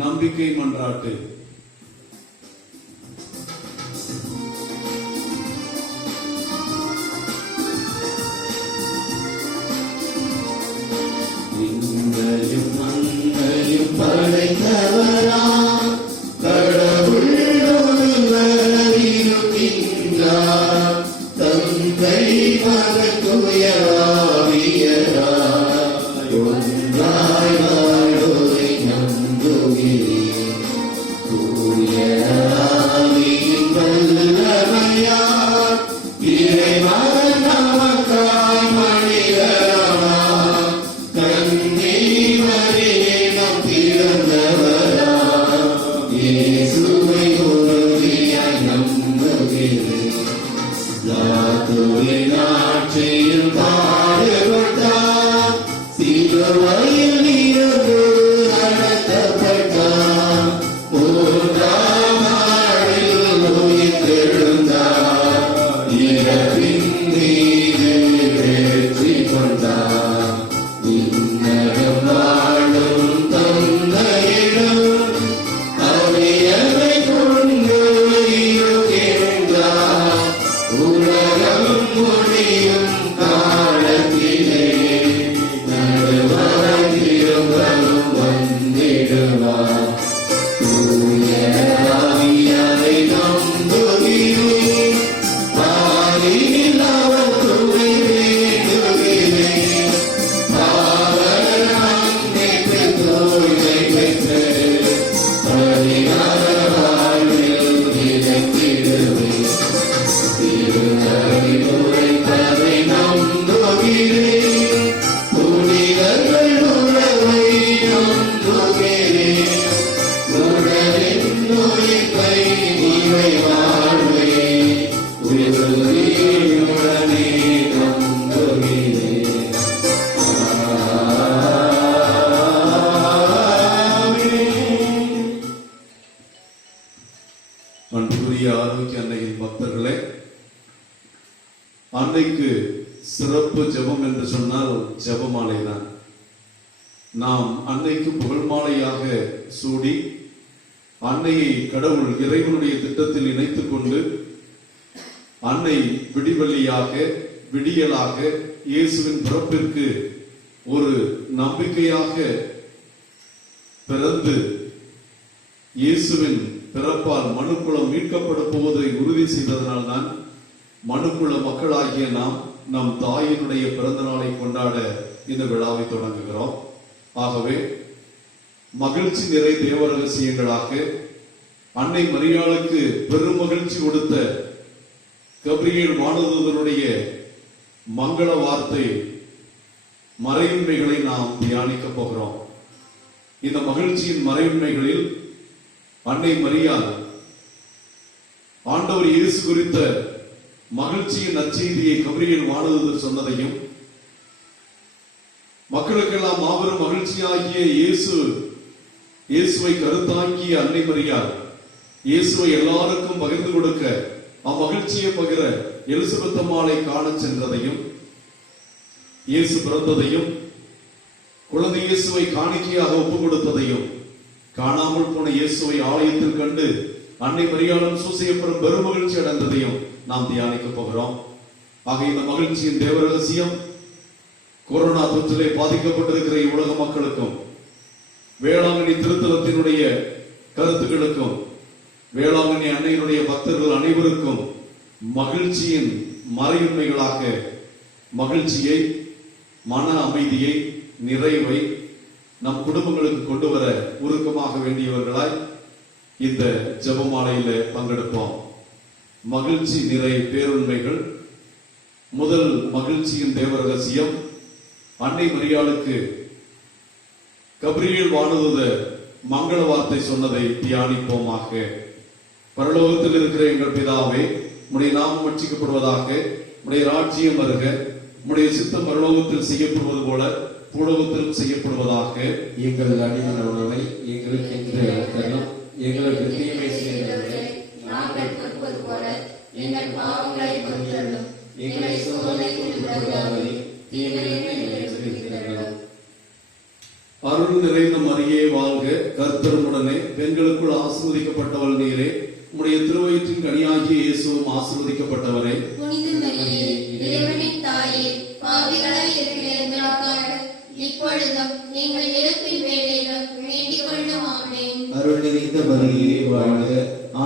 நம்பிக்கை மன்றாட்டு. இங்களையும் மண்ணையும் படைத்தவரா கடவுள் ஒருவர் இருக்கின்றார். தந்தை மகன் தூய ஆவியாராய் ஒன்றாய் வாழ்வோரை நம்புகிறேன். தூய ஆவியின் வல்லமையால் இறைவன் நமக்காய் மனிதரானார். கன்னி மரியிடம் பிறந்தவராம் இயேசுவை உறுதியாய் நம்புகிறேன். லாத்துவின் ஆட்சியில் பாடுபட்டார். சிலுவையில் இருந்து அடக்கப்பட்டார். மூன்றாம் நாளில் உயிர்த்தெழுந்தார். இறப்பின் மீது வெற்றி கொண்டார். விண்ணகம் வாழும் தந்தையிடம் அவையவை கொண்டு இருக்கின்றார். உலகம் முடியும் காலத்திலே நடுவராய் திரும்பவும் வந்திடுவார். தூய ஆவியாரை நம்புகிறேன். பாரில் அவர் துணை வேண்டுகிறேன். பாவல் நம்பிக்கை தூய்மை பெற்று பரிகார வாழ்வில் நிலைத்திடுவேன். திருநறிவுரைப்பதை நம்புகிறேன். புனிதர்கள் உறவை நம்புகிறேன். உடலின் உயிர்ப்பை இவை வாழ்வை உறுதியுடனே நம்புகிறேன். அன்புக்குரிய ஆரோக்கிய அன்னையின் பக்தர்களே, அன்னைக்கு சிறப்பு ஜெபம் என்று சொன்னால் ஜெபமாலை தான். நாம் அன்னைக்கு புகழ் மாலையாக சூடி அன்னையை கடவுள் இறைவனுடைய திட்டத்தில் இணைத்துக் கொண்டு அன்னை விடிவெள்ளியாக விடியலாக இயேசுவின் பிறப்பிற்கு ஒரு நம்பிக்கையாக பிறந்து இயேசுவின் பிறப்பால் மனுக்குலம் மீட்கப்பட போவதை உறுதி செய்ததனால்தான் மனுக்குல மக்களாகிய நாம் நம் தாயினுடைய பிறந்த நாளை கொண்டாட இந்த விழாவை தொடங்குகிறோம். ஆகவே மகிழ்ச்சி நிறை தேவ ரகசியங்களாக அன்னை மரியாளுக்கு பெரும் மகிழ்ச்சி கொடுத்த கபிரியேல் வானதூதனுடைய மங்கள வார்த்தை மறையுண்மைகளை நாம் தியானிக்க போகிறோம். இந்த மகிழ்ச்சியின் மறையுண்மைகளில் அன்னை மரியாள் ஆண்டவர் இயேசு குறித்த மகிழ்ச்சியின் நற்செய்தியை கபிரியேல் வானதூதர் சொன்னதையும், மக்களுக்கெல்லாம் மாபெரும் மகிழ்ச்சியாகிய இயேசுவை கருத்தாங்கிய அன்னை மரியாள் இயேசுவை எல்லாருக்கும் பகிர்ந்து கொடுக்க அம்மகிழ்ச்சியை பகிர எலிசபெத் அம்மாளை காண சென்றதையும், இயேசு பிறந்ததையும், குழந்தை இயேசுவை காணிக்கையாக ஒப்புக் கொடுத்ததையும், காணாமல் போன இயேசுவை ஆலயத்தில் கண்டு அன்னை மரியாளும் சூசையப்பரும் பெரும் மகிழ்ச்சி அடைந்ததையும் நாம் தியானிக்க போகிறோம். ஆக இந்த மகிழ்ச்சியின் தேவ ரகசியம் கொரோனா தொற்றிலே பாதிக்கப்பட்டிருக்கிற உலக மக்களுக்கும், வேளாங்கண்ணி திருத்தலத்தினுடைய கருத்துக்களுக்கும், வேளாங்கண்ணி அன்னையினுடைய பக்தர்கள் அனைவருக்கும் மகிழ்ச்சியின் மறையுண்மைகளாக மகிழ்ச்சியை, மன அமைதியை, நிறைவை நம் குடும்பங்களுக்கு கொண்டு வர உருக்கமாக வேண்டியவர்களாய் இந்த ஜெபமாலையில பங்கெடுப்போம். மகிழ்ச்சி நிறை பேருண்மைகள். முதல் மகிழ்ச்சியின் தேவ ரகசியம், அன்னை மரியாளுக்கு கபிரியேல் வானதூதர் மங்கள வார்த்தை சொன்னதை தியானிப்போமாக. பரலோகத்தில் இருக்கிற எங்கள் பிதாவே, உம்முடைய நாமம் ரட்சிக்கப்படுவதாக, உம்முடைய ராஜ்யம் வருக, உம்முடைய சித்தம் பரலோகத்தில் செய்யப்படுவது போல பூலோகத்திலும் செய்யப்படுவதாக. எங்கள் அடிமையான உணவை எங்களுக்கு இன்று தரும், எங்களுக்கு தீமை செய்தவர்களை நாங்கள் பொறுப்பது போல எங்கள் பாவங்களை பொறுத்தருளும், எங்களை சோதனைக்கு உட்படுத்தாதே, தீமையிலிருந்து எங்களை விடுவித்தருளும். அருள் நிறைந்த மரியே வாழ்க, கர்த்தர் உடனே, பெண்களுக்குள் ஆசீர்வதிக்கப்பட்டவள் நீரே, உம்முடைய திருவயிற்றின் கனியாகிய இயேசுவும் ஆசீர்வதிக்கப்பட்டவரே. புனித மரியே, இறைவனின் தாயே, பாவிகளாய் இருக்கிற எங்களுக்காக இப்பொழுதும் நீங்கள் இறப்பின் வேளையிலும் வேண்டிக் கொள்ளும். ஆமென். அருள் நிறைந்த மரியே வாழ்க,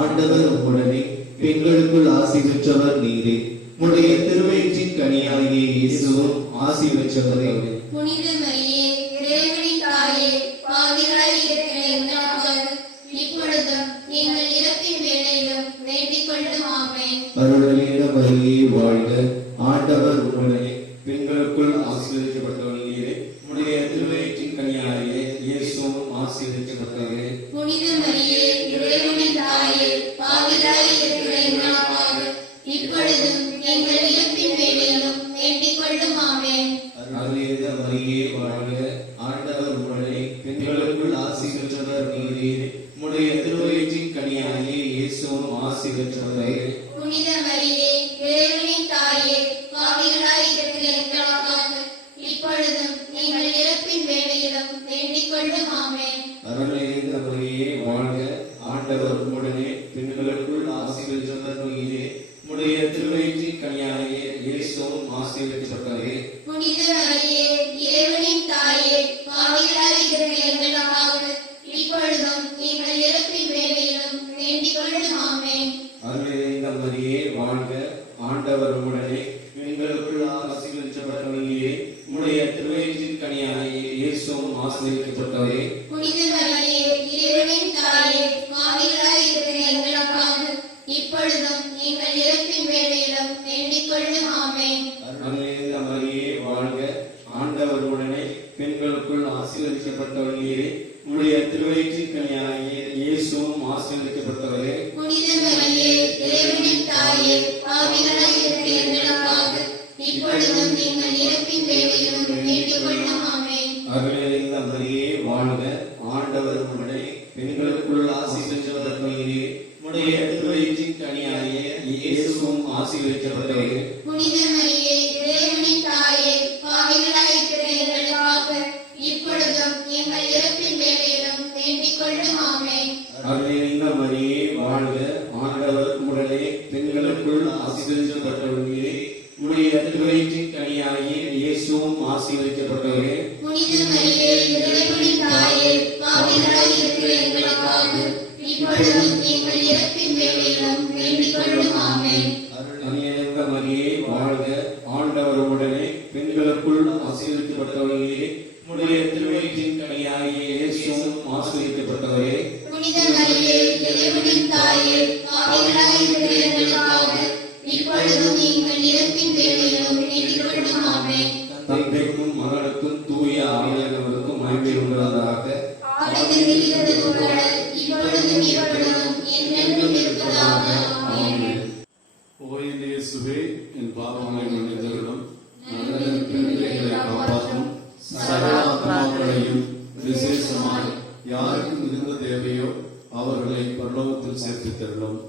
ஆண்டவர் உம்முடனே, பெண்களுக்குள் ஆசி பெற்றவர் நீரே, உம்முடைய திருவயிற்றின் கனியாகிய இயேசுவும் ஆசி பெற்றவரே. புனித மரியே, இறைவனின் தாயே, பாவிகளாய் இருக்கிற எங்களுக்காக இப்பொழுதும் நீங்கள் இறப்பின் வேளையிலும் வேண்டிக் கொள்ளும். ஆமென். அருள் நிறைந்த மரியே வாழ்க, ஆண்டவர் உம்முடனே, பெண்களுக்குள் ஆசீர்வதிக்கப்பட்டவர் நீரே, உம்முடைய திருவயிற்றின் கனியாகிய இயேசுவும் ஆசீர்வதிக்கப்பட்டவரே. புனித மரியே, இறைவனின் தாயே, பாவிகளாய் இருக்கிற எங்களுக்காக இப்பொழுதும் எங்கள் இறப்பின் வேளையிலும் வேண்டிக் கொள்ளும். ஆமென். அருள் நிறைந்த மரியே வாழ்க, ஆண்டவர் உம்முடனே, பெண்களுக்குள் ஆசி பெற்றவர் நீரே, உம்முடைய திருவயிற்றின் கனியாகிய இயேசுவும் ஆசி பெற்றவரே. புனித மரியே, இறைவனின் தாயே, பாவிகளாய் இருக்கிற எங்களுக்காக இப்பொழுதும் எங்கள் இறப்பின் வேளையிலும் வேண்டிக் கொள்ளும். ஆமென். அருள் நிறைந்த மரியே வாழ்க, ஆண்டவர் உம்முடனே, பெண்களுக்குள் ஆசி பெற்றவர் நீரே, உம்முடைய திருவயிற்றின் கனியாகிய இயேசுவும் ஆசி பெற்றவரே. புனித மரியே, இறைவனின் தாயே, பாவிகளாய் இருக்கிற எங்களுக்காக இப்பொழுதும் எங்கள் இறப்பின் வேளையிலும் வேண்டிக் கொள்ளும். ஆமென். அருள் நிறைந்த மரியே வாழ்க, ஆண்டவர் உம்முடனே, பெண்களுக்குள் ஆசி பெற்றவர் நீரே, உம்முடைய திருவயிற்றின் கனியாகிய இயேசுவும் ஆசீர்வதிக்கப்பட்டவரே. புனித மரியே, இறைவனின் தாயே, பாவிகளாய் இருக்கிற எங்களுக்காக இப்பொழுதும் எங்கள் இறப்பின் வேளையிலும் வேண்டிக் கொள்ளும். ஆமென். அருள் நிறைந்த மரியே வாழ்க, ஆண்டவர் உடனே, பெண்களுக்குள் ஆசீர்வதிக்கப்பட்டவர் நீரே, உம்முடைய திருவயிற்றின் கனியாகிய இயேசுவும் ஆசீர்வதிக்கப்பட்டவரே. புனித மரியே, இறைவனின் தாயே, பாவிகளாய் இருக்கிற எங்களுக்காக இப்பொழுதும் எங்கள் இறப்பின் வேளையிலும் வேண்டிக் கொள்ளும். ஆமென். அருள் நிறைந்த மரியே வாழ்க, ஆண்டவர் உடனே, பெண்களுக்குள் ஆசி பெற்றவர் நீரே, உம்முடைய திருவயிற்றின் கனியாகிய இயேசுவும் ஆசீர்வதிக்கப்பட்டவரே. புனித மரியே, இறைவனின் தாயே, பாவிகளாய் இருக்கிற எங்களுக்காக இப்பொழுதும் எங்கள் இறப்பின் வேளையிலும் வேண்டிக் கொள்ளும். ஆமென். அருள் நிறைந்த மரியே வாழ்க, ஆண்டவர் உடனே, பெண்களுக்குள் ஆசீர்வதிக்கப்பட்டவர் நீரே, உம்முடைய திருவயிற்றின் கனியாகிய இயேசுவும் ஆசீர்வதிக்கப்பட்டவரே. புனித மரியே, இறைவனின் தாயே, பாவிகளாய் இருக்கிற எங்களுக்காக இப்பொழுதும் எங்கள் இறப்பின் வேளையிலும் வேண்டிக் கொள்ளும். ஆமென். அருள் நிறைந்த மரியே வாழ்க, ஆண்டவர் உடனே, பெண்களுக்குள் ஆசீர்வதிக்கப்பட்டவர் நீரே, உம்முடைய திருவயிற்றின் கனியாகிய இயேசுவும் ஆசீர்வதிக்கப்பட்டவரே. புனித மரியே, இறைவனின் தாயே, பாவிகளாய் இருக்கிற எங்களுக்காக இப்பொழுதும் எங்கள் இறப்பின் வேளையிலும் வேண்டிக் கொள்ளும். ஆமென். தந்தைக்கும் மகனுக்கும் தூய ஆவியானவருக்கும் மகிமை உண்டாவதாக. ஆதியில் இருந்தது போல இப்பொழுதும் எப்பொழுதும் என்றென்றும் இருப்பதாக. ஆமென். ஓ என் இயேசுவே, என் பாவங்களை மன்னித்தருளும், நல்ல பிள்ளைகளை காப்பாற்றும், சகல மக்களையும் விசேஷமாய் யாருக்கு மிகுந்த தேவையோ அவர்களை பரலோகத்தில் சேர்த்து தருளும்.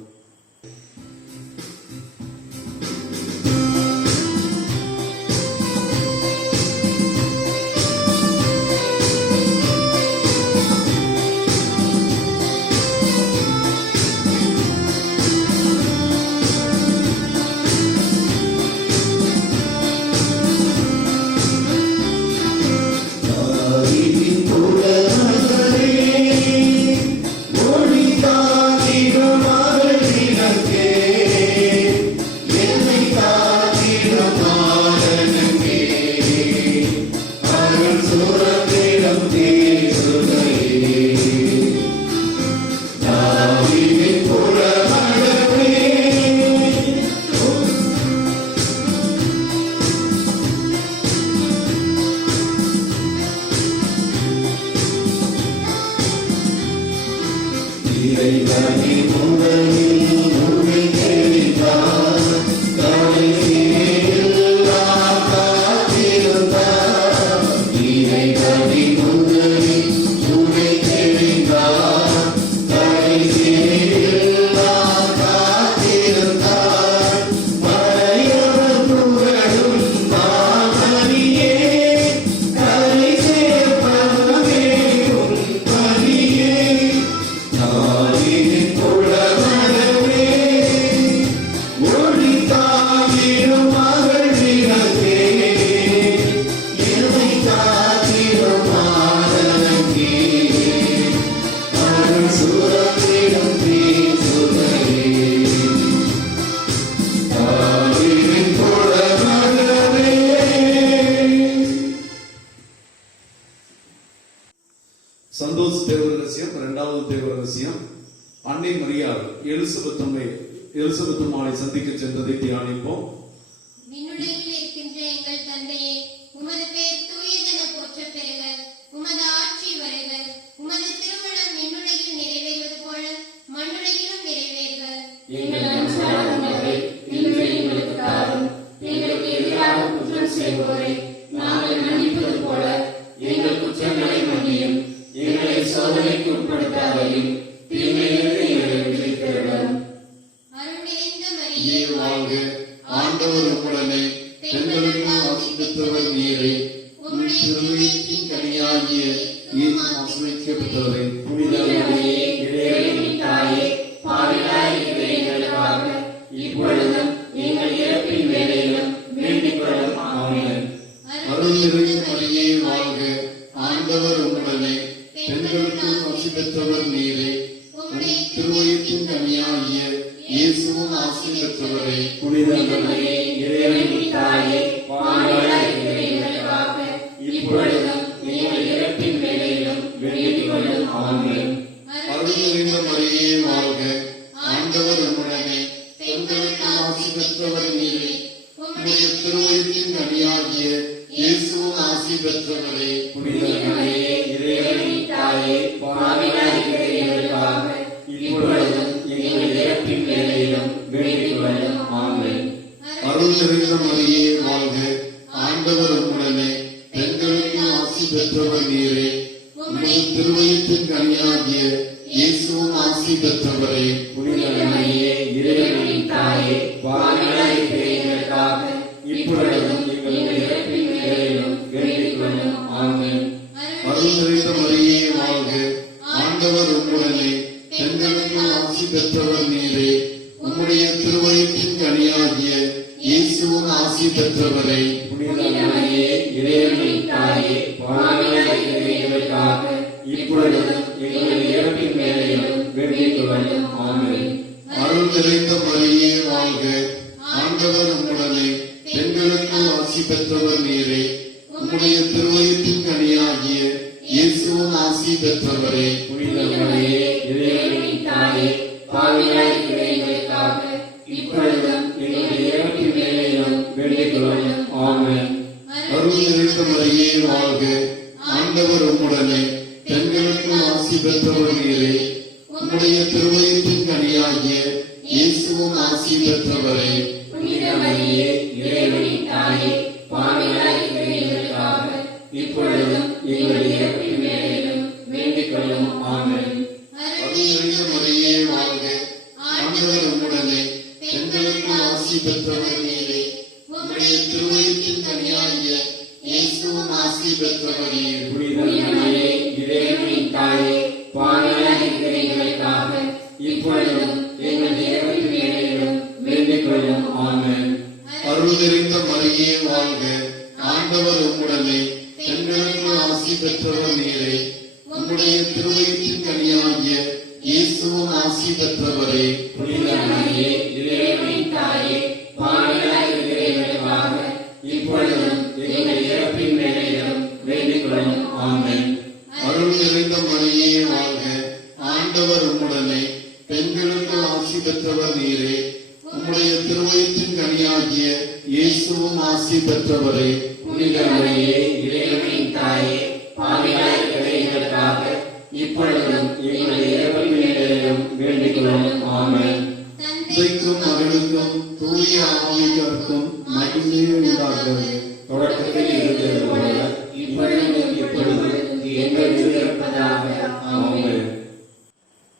சந்தோஷ் தேவரகசியம். இரண்டாவது தேவரகசியம், அன்னை மரியாள் எலிசபெத் அம்மாளை சந்திக்க சென்றதை தியானிப்போம். விண்ணுலகில் இருக்கின்ற எங்கள் தந்தையே, உமது பேர் தூயதென போற்றப் பெறுக. உமது ஆட்சி வருக. உமது திருமணம் விண்ணுலகில் நிறைவேறுவது போல மண்ணுலகிலும் நிறைவேறுக. எங்கள் அன்றாட உணவை இன்று எங்களுக்கு தாரும். எங்களுக்கு எதிராக குற்றம் செய்வோரை நாங்கள் மன்னிப்பது போல எங்கள் குற்றங்களை மன்னியும். எங்களை சோதனைக்கு உட்படுத்தாதையும், தீமையிலிருந்து எங்களை விடுவித்தருளும். அருள் நிறைந்த மரியே மரியே வாழ்க, ஆண்டவர் உம்முடனே, பெண்களுக்கு ஆசி பெற்றவர் நீரே. உம்முடைய திருவயிற்றின் கனியாகிய இயேசு ஆசீர்வதிக்கப்பட்டவரே. புனித மரியே, இறைவனின் தாயே, பாவிகளாய் இருக்கிற எங்களுக்காக இப்பொழுதும் எங்கள் இறப்பின் வேளையிலும் வேண்டிக் கொள்ளும். ஆமென். அருள் நிறைந்த மரியே வாழ்க, ஆண்டவர் உம்முடனே, பெண்களுக்கு ஆசி பெற்றவர் நீரே. உம்முடைய திருவயிற்றின் கனியாகிய இயேசுவும் ஆசி பெற்றவரே. புனித மரியே, இறைவனின் தாயே, பாவிகளாய் இருக்கிற எங்களுக்காக இப்பொழுதும் எங்கள் இறப்பின் வேளையிலும் வேண்டிக் கொள்ளும். ஆமென். அருள் நிறைந்த மரியே வாழ்க, ஆண்டவர் உம்முடனே, பெண்களுக்கு ஆசி பெற்றவர் நீரே. உம்முடைய திருவயிற்றின் கனியாகிய இயேசுவும் ஆசி பெற்றவரே. புனித மரியே, இறைவனின் தாயே, பாவிகளாய் இருக்கிற எங்களுக்காக இப்பொழுதும் எங்கள் இறப்பின் வேளையிலும் வேண்டிக் கொள்ளும். ஆமென். அருள் நிறைந்த மரியே வாழ்க, ஆண்டவர் உம்முடனே, பெண்களுக்கு ஆசி பெற்றவர் நீரே. உம்முடைய திருவயிற்றின் கனியாகிய இயேசுவும் ஆசி பெற்றவரே. புனித மரியே, இறைவனின் தாயே, பாவிகளாய் இருக்கிற எங்களுக்காக இப்பொழுதும் எங்கள் இறப்பின் வேளையிலும் வேண்டிக் கொள்ளும். ஆமென். அருள் நிறைந்த மரியே வாழ்க, ஆண்டவர் உம்முடனே, பெண்களுக்கு ஆசி பெற்றவர் நீரே. உம்முடைய திருவயிற்றின் கனியாகிய இயேசுவும் ஆசி பெற்றவரே. புனித மரியே, இறைவனின் தாயே, பாவிகளாய் இருக்கிற எங்களுக்காக இப்பொழுதும் எங்கள் இறப்பின் வேளையிலும் வேண்டிக் கொள்ளும். ஆமென். அருள் நிறைந்த மரியே வாழ்க, ஆண்டவர் உம்முடனே, பெண்களுக்கு ஆசி பெற்றவர் நீரே. உம்முடைய திருவயிற்றின் கனியாகிய இயேசுவும் ஆசி பெற்றவரே. புனித மரியே, இறைவனின் தாயே, பாவிகளாய் இருக்கிற எங்களுக்காக இப்பொழுதும் எங்கள் இறப்பின் வேளையிலும் வேண்டிக் கொள்ளும். ஆமென். அருள் நிறைந்த மரியே வாழ்க, ஆண்டவர் உம்முடனே, பெண்களுக்கு ஆசி பெற்றவர் நீரே. உம்முடைய திருவயிற்றின் கனியாகிய இயேசுவும் ஆசி பெற்றவரே. புனித மரியே, இறைவனின் தாயே, பாவிகளாய் இருக்கிற எங்களுக்காக இப்பொழுதும் எங்கள் இறப்பின் வேளையிலும் வேண்டிக் கொள்ளும். ஆமென். அருள் நிறைந்த மரியே வாழ்க, ஆண்டவர் உம்முடனே, பெண்களுக்கு ஆசி பெற்றவர் நீரே. உம்முடைய திருவயிற்றின் கனியாகிய இயேசுவும் ஆசி பெற்றவரே. புனித மரியே, இறைவனின் தாயே, பாவிகளாய் இருக்கிற எங்களுக்காக இப்பொழுதும் எங்கள் இறப்பின் வேளையிலும் வேண்டிக் கொள்ளும். ஆமென். அருள் நிறைந்த மரியே வாழ்க, ஆண்டவர் உம்முடனே, பெண்களுக்கு ஆசி பெற்றவர் நீரே. உம்முடைய திருவயிற்றின் கனியாகிய இயேசுவும் ஆசி பெற்றவரே. புனித மரியே, இறைவனின் தாயே, பாவிகளாய் இருக்கிற எங்களுக்காக இப்பொழுதும் எங்கள் இறப்பின் வேளையிலும் வேண்டிக் கொள்ளும். ஆமென். அருள் நிறைந்த மரியே வாழ்க, ஆண்டவர் உம்முடனே, பெண்களுக்கு ஆசி பெற்றவர் நீரே. உம்முடைய திருவயிற்றின் கனியாகிய இயேசுவும் ஆசி பெற்றவரே. புனித மரியே, இறைவனின் தாயே, பாவிகளாய் இருக்கிற எங்களுக்காக இப்பொழுதும் எங்கள் இறப்பின் வேளையிலும் வேண்டிக் கொள்ளும். ஆமென். தந்தைக்கும் மகனுக்கும் தூய ஆவியாருக்கும் மகிமை உண்டாகிறது. தொடக்கத்தில் இருந்தது போல இப்பொழுதும் எப்பொழுதும் எங்கள் இருப்பதாக. ஆமென்.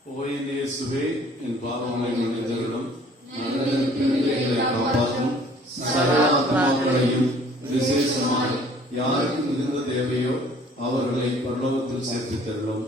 ஓ என் இயேசுவே, என் பாவங்களை மன்னித்தருளும், எங்களை காப்பாற்றும், சகல ஆத்மாக்களையும் விசேஷமாக யாருக்கு மிகுந்த தேவையோ அவர்களை பரலோகத்தில் சேர்த்து தருளும்.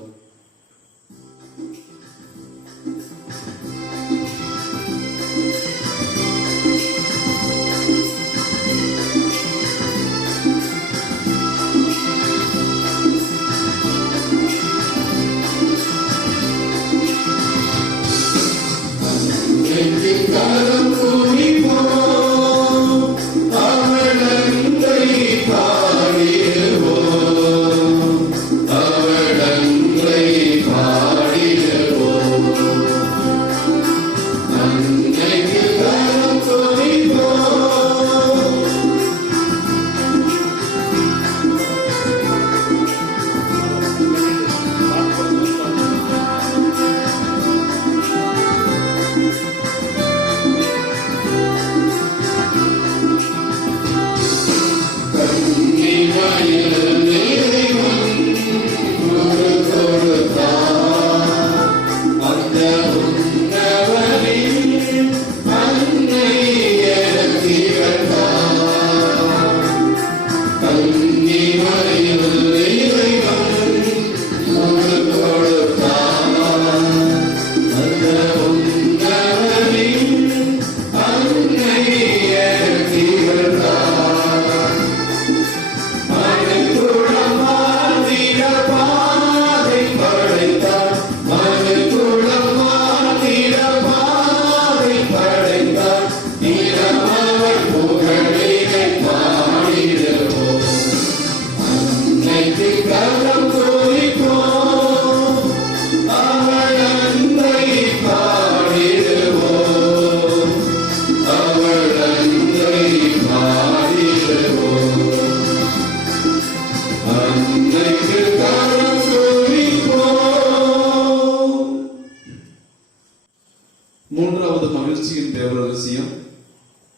மூன்றாவது மகிழ்ச்சியின் தேவரகசியம்,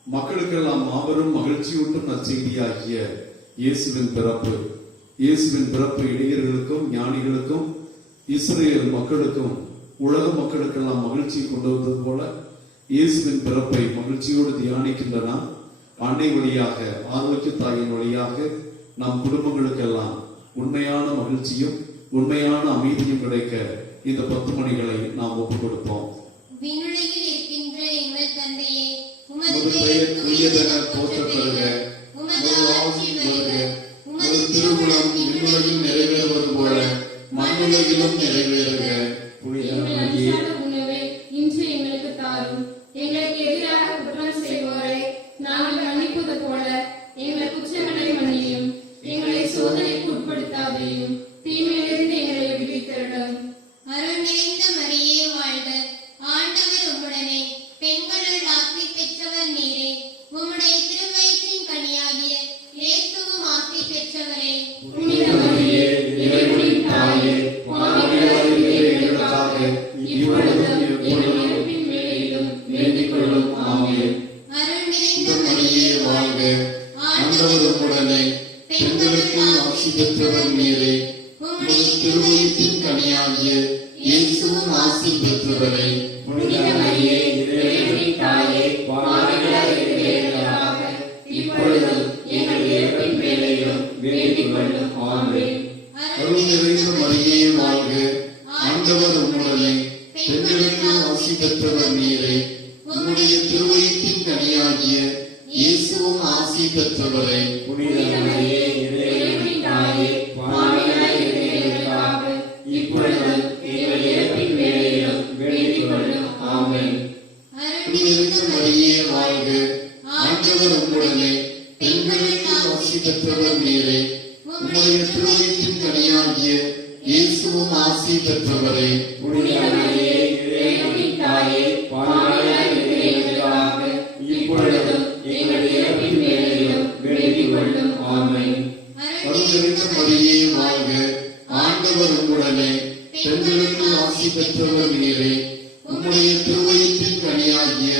மக்களுக்கெல்லாம் மாபெரும் மகிழ்ச்சியூட்டும் நற்செய்தியாகிய இயேசுவின் பிறப்பு. இயேசுவின் பிறப்பு இளைஞர்களுக்கும் ஞானிகளுக்கும் இஸ்ரேல் மக்களுக்கும் உலக மக்களுக்கெல்லாம் மகிழ்ச்சி கொண்டு வந்தது போல இயேசுவின் பிறப்பை மகிழ்ச்சியோடு தியானிக்கின்றன. அன்னை வழியாக, ஆரோக்கிய தாயின் வழியாக நம் குடும்பங்களுக்கெல்லாம் உண்மையான மகிழ்ச்சியும் உண்மையான அமைதியும் கிடைக்க இந்த 10 மணிகளை நாம் ஒப்புக் கொடுப்போம். விண்ணுலகில் இருக்கின்ற எங்கள் தந்தையே, உமது உமது பெயர் பெயர் தூயதென தூயதென போற்றப் போற்றப் பெறுக. பெறுக. உமது உமது ஆட்சி ஆட்சி வருக. வருக. உமது உமது திருவுளம் திருவுளம் விண்ணுலகில் நிறைவேறுவது போல மண்ணுலகிலும் நிறைவேறுக. புனித எங்கள் மரியே, அன்றாட உணவை இன்று எங்களுக்கு தாரும். எங்களுக்கு எதிராக குற்றம் செய்வோரை நாங்கள் மன்னிப்பது போல எங்கள் குற்றங்களை மன்னியும். எங்களை சோதனைக்கு உட்படுத்தாதையும் தீமையிலிருந்து எங்களை விடுவித்தருளும். அருள் நிறைந்த மரியே வாழ்க, ஆண்டவர் உம்முடனே, பெண்களுள் ஆசி பெற்றவர் நீரே. உம்முடைய திருவயிற்றின் கனியாகிய இயேசுவும் ஆசி பெற்றவரே. புனித மரியே, இறைவனின் தாயே, பாவிகளாய் இருக்கிற எங்களுக்காக இப்பொழுதும் நீரே. உமது திருவயிற்றின் கனியாகிய இயேசுவும் ஆசி பெற்றவரே. புனித மரியே, இறைவனின் தாயே, பாவிகளாய் இருக்கிற எங்களுக்காக இப்பொழுதும் எங்கள் இறப்பின் வேளையிலும் வேண்டிக் கொள்ளும். ஆமென். அருள் நிறைந்த மரியே வாழ்க. ஆண்டவர் உம்முடனே. பெண்களுக்கு ஆசி பெற்றவர் நீரே. உம்முடைய திருவயிற்றின் கனியாகிய இயேசுவும் ஆசி பெற்றவரே. புனித மரியே, இறைவனின் தாயே, பாவிகளாய் இருக்கிற எங்களுக்காக இப்பொழுதும் எங்கள் இறப்பின் வேளையிலும் வேண்டிக் கொள்ளும். ஆமென். அருள் நிறைந்த மரியே வாழ்க. ஆண்டவர் உம்முடனே. பெண்களுக்கு ஆசி பெற்றவர் நீரே. உம்முடைய திருவயிற்றின் கனியாகிய இயேசுவும் ஆசி பெற்றவரே. புனித மரியே, இறைவனின் தாயே, பாவிகளாய் இருக்கிற எங்களுக்காக இப்பொழுதும் எங்கள் இறப்பின் வேளையிலும் வேண்டிக் கொள்ளும். ஆமென். அருள் நிறைந்த மரியே வாழ்க. ஆண்டவர் உம்முடனே. பெண்களுக்கு ஆசி பெற்றவர் நீரே. உம்முடைய திருவயிற்றின் கனியாகிய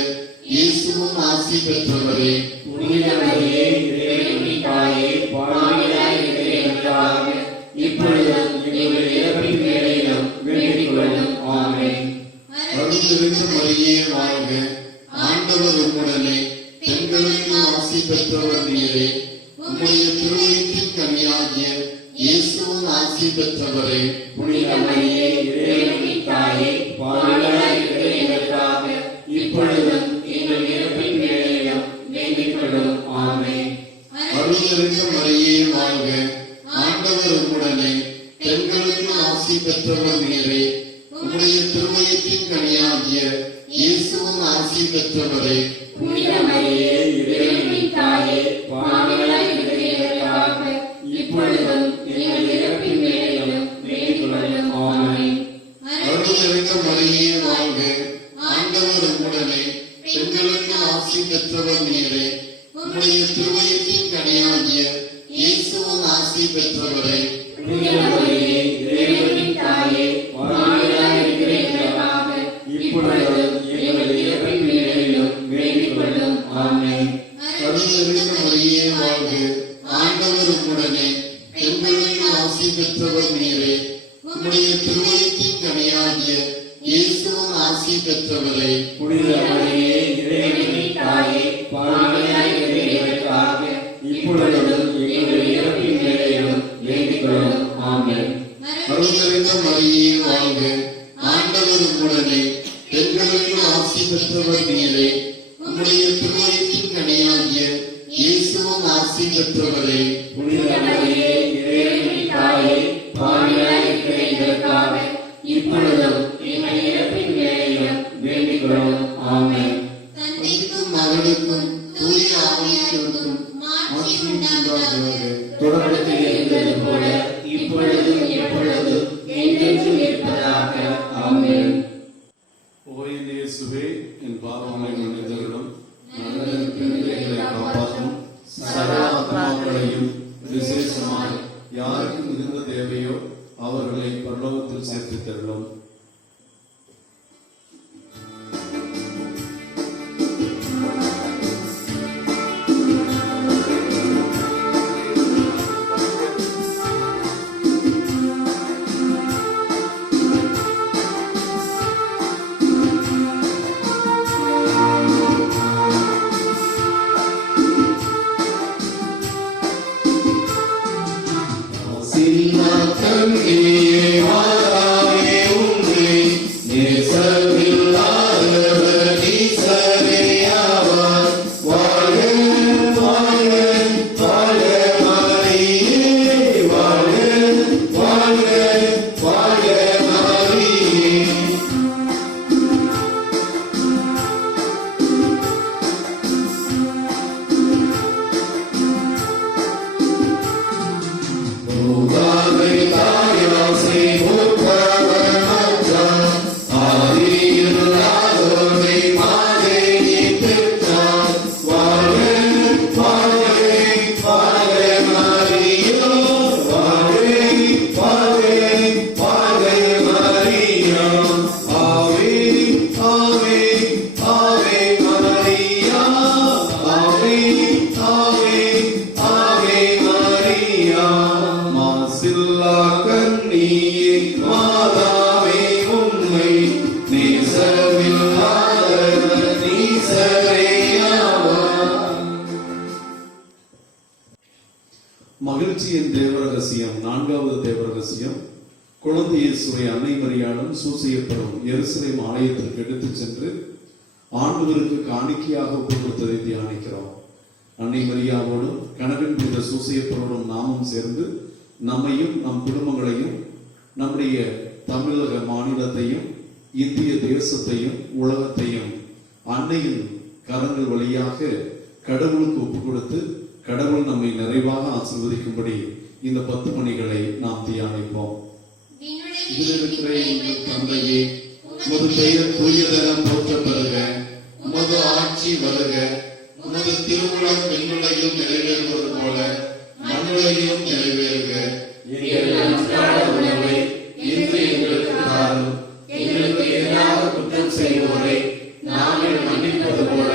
இயேசுவும் ஆசி பெற்றவரே. புனித மரியே, இறைவனின் தாயே, பாவிகளாய் இருக்கிற எங்களுக்காக இப்பொழுதும் எங்கள் இறப்பின் வேளையிலும் வேண்டிக் கொள்ளும். ஆமென். அருள் நிறைந்த மரியே வாழ்க. ஆண்டவர் உம்முடனே. பெண்களுக்கு ஆசி பெற்றவர் நீரே. உம்முடைய திருவயிற்றின் கனியாகிய இயேசுவும் ஆசி பெற்றவரே. புனித மரியே, இறைவனின் தாயே, பாவிகளாய் இருக்கிற எங்களுக்காக இப்பொழுதும் எங்கள் இறப்பின் வேளையிலும் வேண்டிக் கொள்ளும். ஆமென். அருள் நிறைந்த மரியே வாழ்க. ஆண்டவர் உம்முடனே. பெண்களுக்கு ஆசி பெற்றவர் நீரே. உம்முடைய திருவயிற்றின் கனியாகிய இயேசுவும் ஆசி பெற்றவரே. புனித மரியே, இறைவனின் தாயே, பாவிகளாய் இருக்கிற எங்களுக்காக இப்பொழுதும் எங்கள் இறப்பின் வேளையிலும் வேண்டிக் கொள்ளும். ஆமென். அருள் நிறைந்த மரியே வாழ்க. ஆண்டவர் உம்முடனே. பெண்களுக்கு ஆசி பெற்றவர் நீரே. உம்முடைய திருவயிற்றின் கனியாகிய இயேசுவும் ஆசி பெற்றவரே. புனித மரியே, இறைவனின் தாயே, பாவிகளாய் இருக்கிற எங்களுக்காக இப்பொழுதும் எங்கள் இறப்பின் வேளையிலும் வேண்டிக் கொள்ளும். ஆமென். அருள் நிறைந்த மரியே வாழ்க. ஆண்டவர் உம்முடனே. பெண்களுக்கு ஆசி பெற்றவர் நீரே. உம்முடைய திருவயிற்றின் கனியாகிய இயேசுவும் ஆசி பெற்றவரே. புனித மரியே, இறைவனின் தாயே, பாவிகளாய் இருக்கிற எங்களுக்காக இப்பொழுதும் எங்கள் இறப்பின் வேளையிலும் வேண்டிக் கொள்ளும். ஆமென். அருள் நிறைந்த மரியே வாழ்க. ஆண்டவர் உம்முடனே. பெண்களுக்கு ஆசி பெற்றவர் நீரே. உம்முடைய திருவயிற்றின் கனியாகிய இயேசுவும் ஆசி பெற்றவரே. புனித மரியே, இறைவனின் தாயே, பாவிகளாய் இருக்கிற எங்களுக்காக இப்பொழுதும் எங்கள் இறப்பின் வேளையிலும் வேண்டிக் கொள்ளும். ஆமென். தந்தைக்கும் மகனுக்கும் தூய ஆவியாருக்கும் மாட்சி உண்டாவதாக. தொடக்கத்தில் இருந்தது போல இப்பொழுதும் எப்பொழுதும் என்றென்றும் இருப்பதாக. ஆமென். ஓ என் இயேசுவே, என் பாவங்களை மன்னித்தருளும். நல்லதற்கு எங்களை காப்பாற்றும். சகல ஆத்மாக்களையும் விசேஷமாய் யாருக்கு மிகுந்த தேவையோ அவர்களை பரலோகத்தில் சேர்த்துத் தருளும். சின்ன தங்கியே மாறாவே உன் கன்னியே மாதாவே உம்மை நேசமில்லாத நீசரேயாவார். மகிழ்ச்சியின் தேவரகசியம். நான்காவது தேவரகசியம், குழந்தை இயேசுவை அன்னை மரியாளும் சூசையப்பரும் எருசலேம் ஆலயத்திற்கு எடுத்துச் சென்று ஆண்டவருக்கு காணிக்கையாக ஒப்புக் கொடுத்ததை தியானிக்கிறோம். அன்னை மரியாவோடும் கணவன் புனித சூசையப்பரோடும் நாமும் சேர்ந்து நம்மையும் நம் குடும்பங்களையும் நம்முடைய தமிழக மாநிலத்தையும் இந்திய தேசத்தையும் உலகத்தையும் அன்னையின் கரங்கள் வழியாக கடவுளுக்கு ஒப்புக் கொடுத்து கடவுள் நம்மை நிறைவாக ஆசீர்வதிக்கும்படி இந்த 10 மணிகளை நாம் தியானிப்போம். இதில் இருக்கிற எங்கள் தந்தையே, உமது பெயர் தூயதென போற்றப் பெறுக. உமது ஆட்சி வருக. உமது திருவுளம் விண்ணுலகில் நிறைவேறுவது போல மண்ணுலகிலும் நிறைவேறுக. எங்கள் அன்றாட உணவை இன்று எங்களுக்கு தாரும். எங்களுக்கு எதிராக குற்றம் செய்வோரை நாங்கள் மன்னிப்பது போல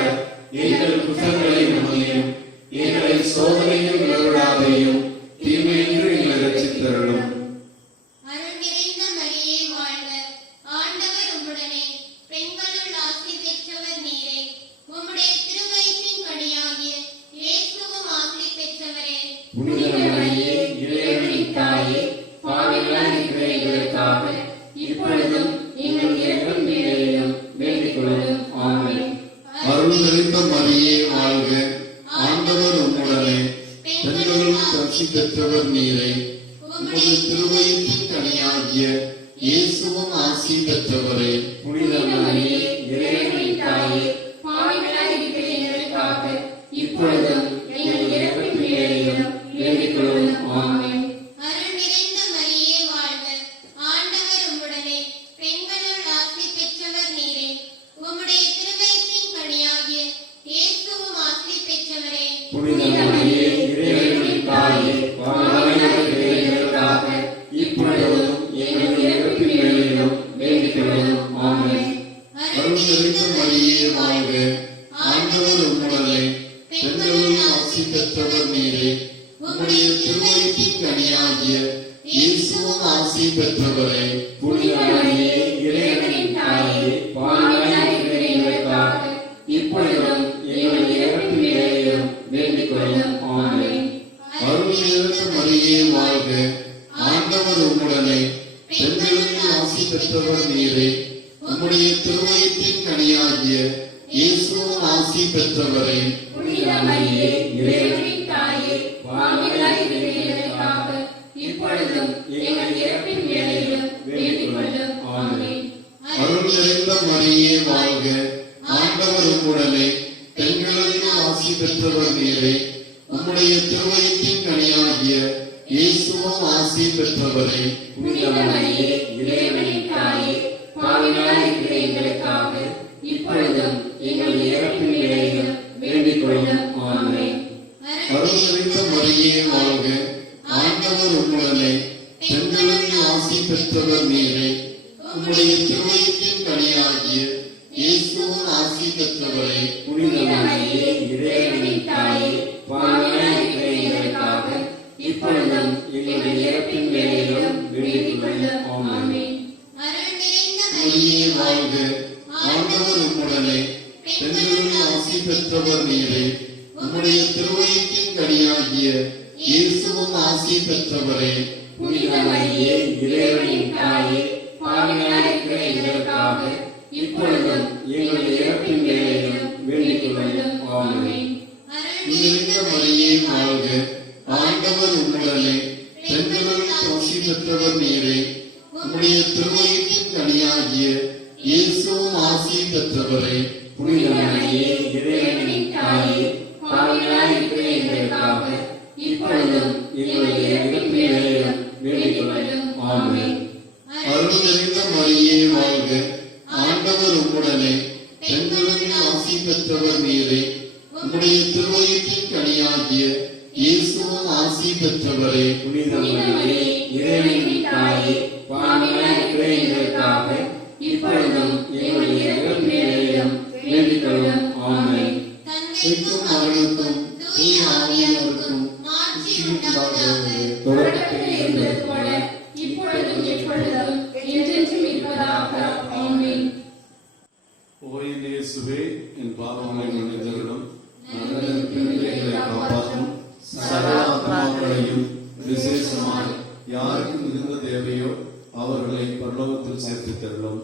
எங்கள் குற்றங்களை மன்னியும். எங்களை சோதனையில் விழவிடாதையும் தீமையின்றி எங்களை ரட்சித்தருளும். அருள் நிறைந்த மரியே வாழ்க, ஆண்டவர் உம்முடனே, பெண்களுள் ஆசி பெற்றவர் நீரே. உம்முடைய திருவயிற்றின் கனியாகிய இயேசுவும் ஆசி பெற்றவரே. புனித மரியே, இறைவனின் தாயே, பாவிகளாய் இருக்கிற எங்களுக்காக இப்பொழுதும் எங்கள் இறப்பின் வேளையிலும் வேண்டிக் கொள்ளும். ஆமென். அருள் நிறைந்த மரியே வாழ்க, ஆண்டவர் உம்முடனே, பெண்களுள் ஆசி பெற்றவர் நீரே. உமது திருவயிற்றின் கனியாகிய இயேசுவும் ஆசி பெற்றவரே. புனித மரியே, இறைவனின் தாயே, பாவிகளாய் இருக்கிற எங்களுக்காக இப்பொழுதும் எங்கள் இறப்பின் வேளையிலும் வேண்டிக் கொள்ளும். ஆமென். அருள் நிறைந்த மரியே வாழ்க, ஆண்டவர் உம்முடனே, பெண்களுள் ஆசி பெற்றவர் நீரே. உம்முடைய திருவயிற்றின் கனியாகிய இயேசுவும் ஆசி பெற்றவரே. புனித மரியே, இறைவனின் தாயே, பாவிகளாய் இருக்கிற எங்களுக்காக இப்பொழுதும் எங்கள் இறப்பின் வேளையிலும் வேண்டிக் கொள்ளும். ஆமென். அருள் நிறைந்த மரியே வாழ்க, ஆண்டவர் உம்முடனே, பெண்களுள் ஆசி பெற்றவர் நீரே. உம்முடைய திருவயிற்றின் கனியாகிய இயேசுவும் ஆசி பெற்றவரே. புனித மரியே, இறைவனின் தாயே, பாவிகளாய் இருக்கிற எங்களுக்காக இப்பொழுதும் எங்கள் இறப்பின் வேளையிலும் வேண்டிக் கொள்ளும். ஆமென். அருள் நிறைந்த மரியே வாழ்க, ஆண்டவர் உம்முடனே, பெண்களுள் ஆசி பெற்றவர் நீரே. உம்முடைய திருவயிற்றின் கனியாகிய இயேசுவும் ஆசி பெற்றவரே. புனித மரியே, இறைவனின் தாயே, பாவிகளாய் இருக்கிற எங்களுக்காக இப்பொழுதும் எங்கள் இறப்பின் வேளையிலும் வேண்டிக் கொள்ளும். ஆமென். அருள் நிறைந்த மரியே வாழ்க, ஆண்டவர் உம்முடனே, பெண்களுள் ஆசி பெற்றவர் நீரே. உம்முடைய திருவயிற்றின் கனியாகிய இயேசுவும் ஆசி பெற்றவரே. புனித மரியே, இறைவனின் தாயே, பாவிகளாய் இருக்கிற எங்களுக்காக இப்பொழுதும் எங்கள் இறப்பின் வேளையிலும் வேண்டிக் கொள்ளும். ஆமென். அருள் நிறைந்த மரியே வாழ்க, ஆண்டவர் உம்முடனே, பெண்களுள் ஆசி பெற்றவர் நீரே. உம்முடைய திருவயிற்றின் கனியாகிய இயேசுவும் ஆசி பெற்றவரே. புனித மரியே, இறைவனின் தாயே, பாவிகளாய் இருக்கிற எங்களுக்காக இப்பொழுதும் எங்கள் இறப்பின் வேளையிலும் வேண்டிக் கொள்ளும். ஆமென். அருள் நிறைந்த மரியே வாழ்க, ஆண்டவர் உம்முடனே, பெண்களுள் ஆசி பெற்றவர் நீரே. உம்முடைய திருவயிற்றின் கனியாகிய இயேசுவும் ஆசி பெற்றவரே. புனித மரியே, இறைவனின் தாயே, பாவிகளாய் இருக்கிற எங்களுக்காக இப்பொழுதும் எங்கள் இறப்பின் வேளையிலும் வேண்டிக் கொள்ளும். ஆமென். நிறைந்த மரியே வாழ்க, ஆண்டவர் உம்முடனே, பெண்களுள் ஆசி பெற்றவர் நீரே. உம்முடைய திருவயிற்றின் கனியாகிய இயேசுவும் ஆசி பெற்றவரே. புனித மரியே, இறைவனின் தாயே, பாவிகளாய் இருக்கிற எங்களுக்காக இப்பொழுதும் எங்கள் இறப்பின் வேளையிலும் வேண்டிக் கொள்ளும். ஆமென். அருள் நிறைந்த மரியே வாழ்க, ஆண்டவர் உம்முடனே, பெண்களுள் ஆசி பெற்றவர் நீரே. உம்முடைய திருவயிற்றின் கனியாகிய இயேசுவும் ஆசி பெற்றவரே. புனித மரியே, இறைவனின் தாயே, பாவிகளாய் இருக்கிற எங்களுக்காக இப்பொழுதும் எங்கள் இறப்பின் வேளையிலும் வேண்டிக் கொள்ளும். ஆமென். தந்தைக்கும் மகனுக்கும் தூய ஆவியாருக்கும் மாட்சி உண்டாவதாக. தொடக்கத்தில் இருந்தது போல என்னோடும் சேர்த்து தருளும்.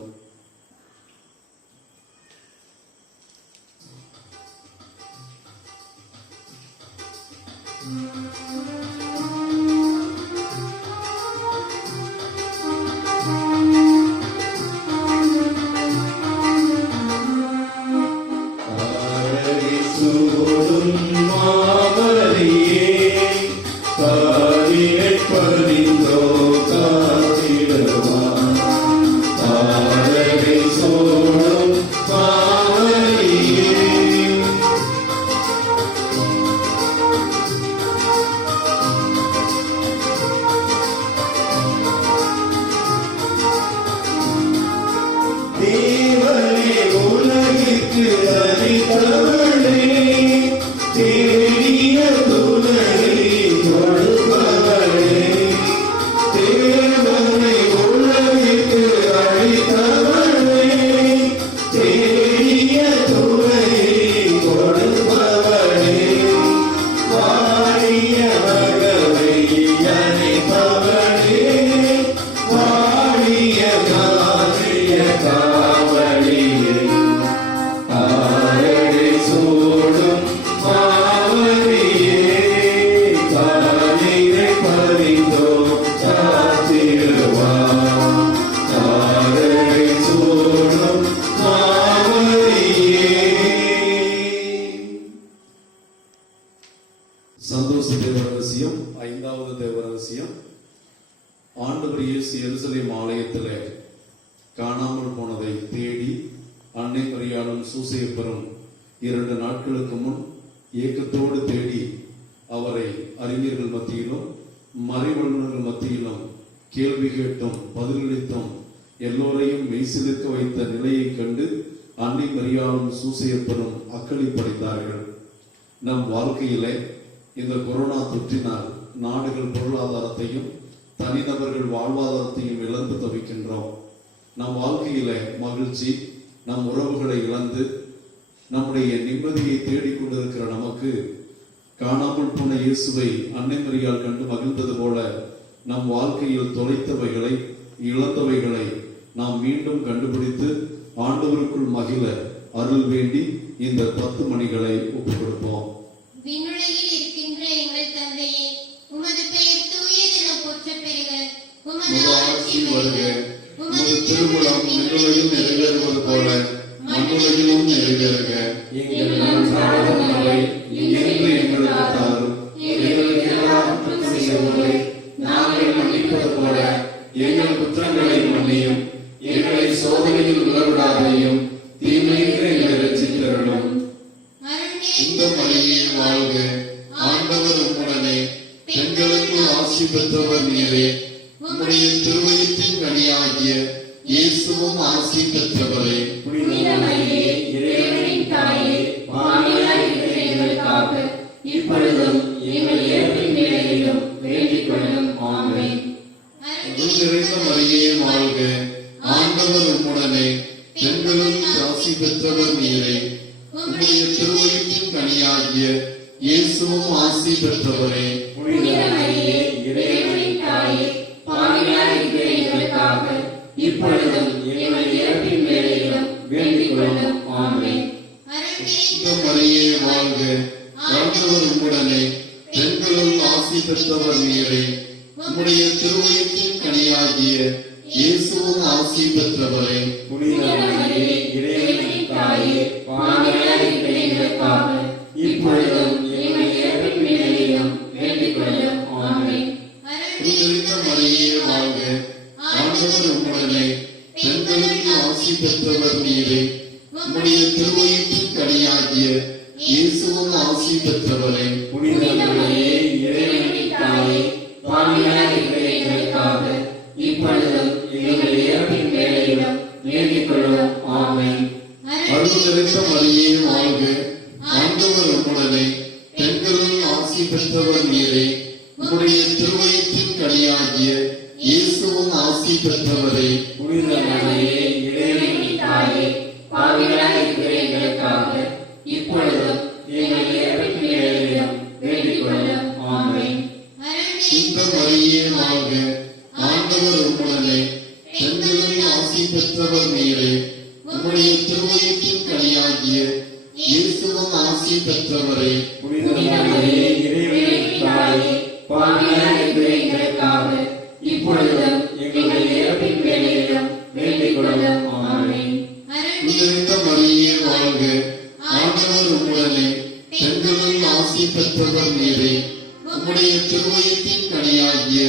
சந்தோஷ தேவ ரகசியம். 5வது தேவ ரகசியம். ஆண்டவர் இயேசு எருசலேம் ஆலயத்திலே காணாமல் போனதை தேடி அன்னை மரியாளும் சூசையப்பரும் 2 நாட்களுக்கு முன் ஏக்கத்தோடு தேடி அவரை அறிஞர்கள் மத்தியிலும் மறைவல்லுநர்கள் மத்தியிலும் கேள்வி கேட்டும் பதிலளித்தும் எல்லோரையும் மெய்சிலிருக்க வைத்த நிலையை கண்டு அன்னை மரியாளும் சூசையப்பரும் அக்களிப்படைந்தார்கள். நம் வாழ்க்கையிலே இந்த கொரோனா தொற்றினால் நாடுகள் பொருளாதாரத்தையும் தனிநபர்கள் வாழ்வாதாரத்தையும் இழந்து தவிக்கின்றோம். நம் வாழ்க்கையில மகிழ்ச்சி, நம் உறவுகளை இழந்து நம்முடைய நிம்மதியை தேடிக்கொண்டிருக்கிற நமக்கு காணாமல் போன இயேசுவை அன்னை மரியாள் கண்டு மகிழ்ந்தது போல நம் வாழ்க்கையில் தொலைத்தவைகளை இழந்தவைகளை நாம் மீண்டும் கண்டுபிடித்து ஆண்டவருக்குள் மகிழ அருள் வேண்டி இந்த 10 மணிகளை ஒப்புக் கொடுப்போம். விண்ணுலகில் இருக்கின்ற எங்கள் தந்தையே, உமது பெயர் தூயதென போற்றப் பெறுக. உமது ஆட்சி வருக. உமது திருவுளம் விண்ணுலகில் நிறைவேறுவது போல மண்ணுலகிலும் நிறைவேறுக. எங்கள் அன்றாட உணவை இன்று எங்களுக்கு தாரும். எங்களுக்கு எதிராக குற்றம் செய்தவர்களை நாங்கள் மன்னிப்பது போல எங்கள் குற்றங்களை மன்னியும். எங்களை சோதனையில் விழவிடாதையும் தீமையிலிருந்து எங்களை ரட்சித்தருளும். இந்த மரியே வாழ்க, ஆண்டவர் உம்முடனே, பெண்களுக்கு ஆசி பெற்றவர் நீரே. உம்முடைய திருவயிற்றின் கனியாகிய இயேசுவும் ஆசி பெற்றவரே. புனித மரியே, இறைவனின் தாயே, பாவிகளாய் இருக்கிற எங்களுக்காக இப்பொழுதும் எங்கள் இறப்பின் வேளையிலும் வேண்டிக் கொள்ளும். ஆமென். அருள் நிறைந்த மரியே வாழ்க, ஆண்டவர் உம்முடனே, பெண்களுக்கு ஆசி பெற்றவர் நீரே. உம்முடைய திருவயிற்றின் கனியாகிய இயேசுவும் ஆசி பெற்றவரே. புனித மரியே, இறைவனின் தாயே, பாவிகளாய் இருக்கிற எங்களுக்காக இப்பொழுதும் எங்கள் இறப்பின் வேளையிலும் வேண்டிக் கொள்ளும். ஆமென். இந்த மரியே வாழ்க, ஆண்டவர் உம்முடனே, பெண்களுள் ஆசி பெற்றவர் நீரே. உம்முடைய திருவயிற்றின் கனியாகிய இயேசுவும் ஆசி பெற்றவரே. புனித மரியே, இறைவனின் தாயே, பாவிகளாய் இருக்கிற எங்களுக்காக இப்பொழுதும் எங்கள் இறப்பின் வேளையிலும் வேண்டிக் கொள்ளும். ஆமென். இந்த மரியே வாழ்க, ஆண்டவர் உம்முடனே, பெண்களுக்கு ஆசி பெற்றவர் நீரே. உம்முடைய திருவயிற்றின் கனியாகிய இயேசுவும் ஆசி பெற்றவரே. புனித மரியே, இறைவனின் தாயே, பாவிகளாய் இருக்கிற எங்களுக்காக இப்பொழுதும் எங்கள் இறப்பின் வேளையிலும் வேண்டிக் கொள்ளும். ஆமென். அருள் நிறைந்த மரியே வாழ்க, ஆண்டவர் உம்முடனே, பெண்களுள் ஆசி பெற்றவர் நீரே. உம்முடைய திருவயிற்றின் கனியாகிய இயேசுவும் ஆசி பெற்றவரே. புனித மரியே, இறைவனின் தாயே, பாவிகளாய் இருக்கிற எங்களுக்காக இப்பொழுதும் எங்கள் இறப்பின் வேளையிலும் வேண்டிக் கொள்ளும். ஆமென். இந்த மரியே வாழ்க, ஆண்டவர் உம்முடனே, பெண்களுள் ஆசி பெற்றவர் நீரே. உம்முடைய திருவயிற்றின் கனியாகிய இயேசுவும் ஆசி பெற்றவரே. புனித மரியே, இறைவனின் தாயே, பாவிகளாய் இருக்கிற எங்களுக்காக இப்பொழுதும் எங்கள் இறப்பின் வேளையிலும் வேண்டிக் கொள்ளும். ஆமென். நிறைந்த மரியே வாழ்க, ஆண்டவர் உம்முடனே, பெண்களுள் ஆசி பெற்றவர் நீரே. உம்முடைய திருவயிற்றின் கனியாகிய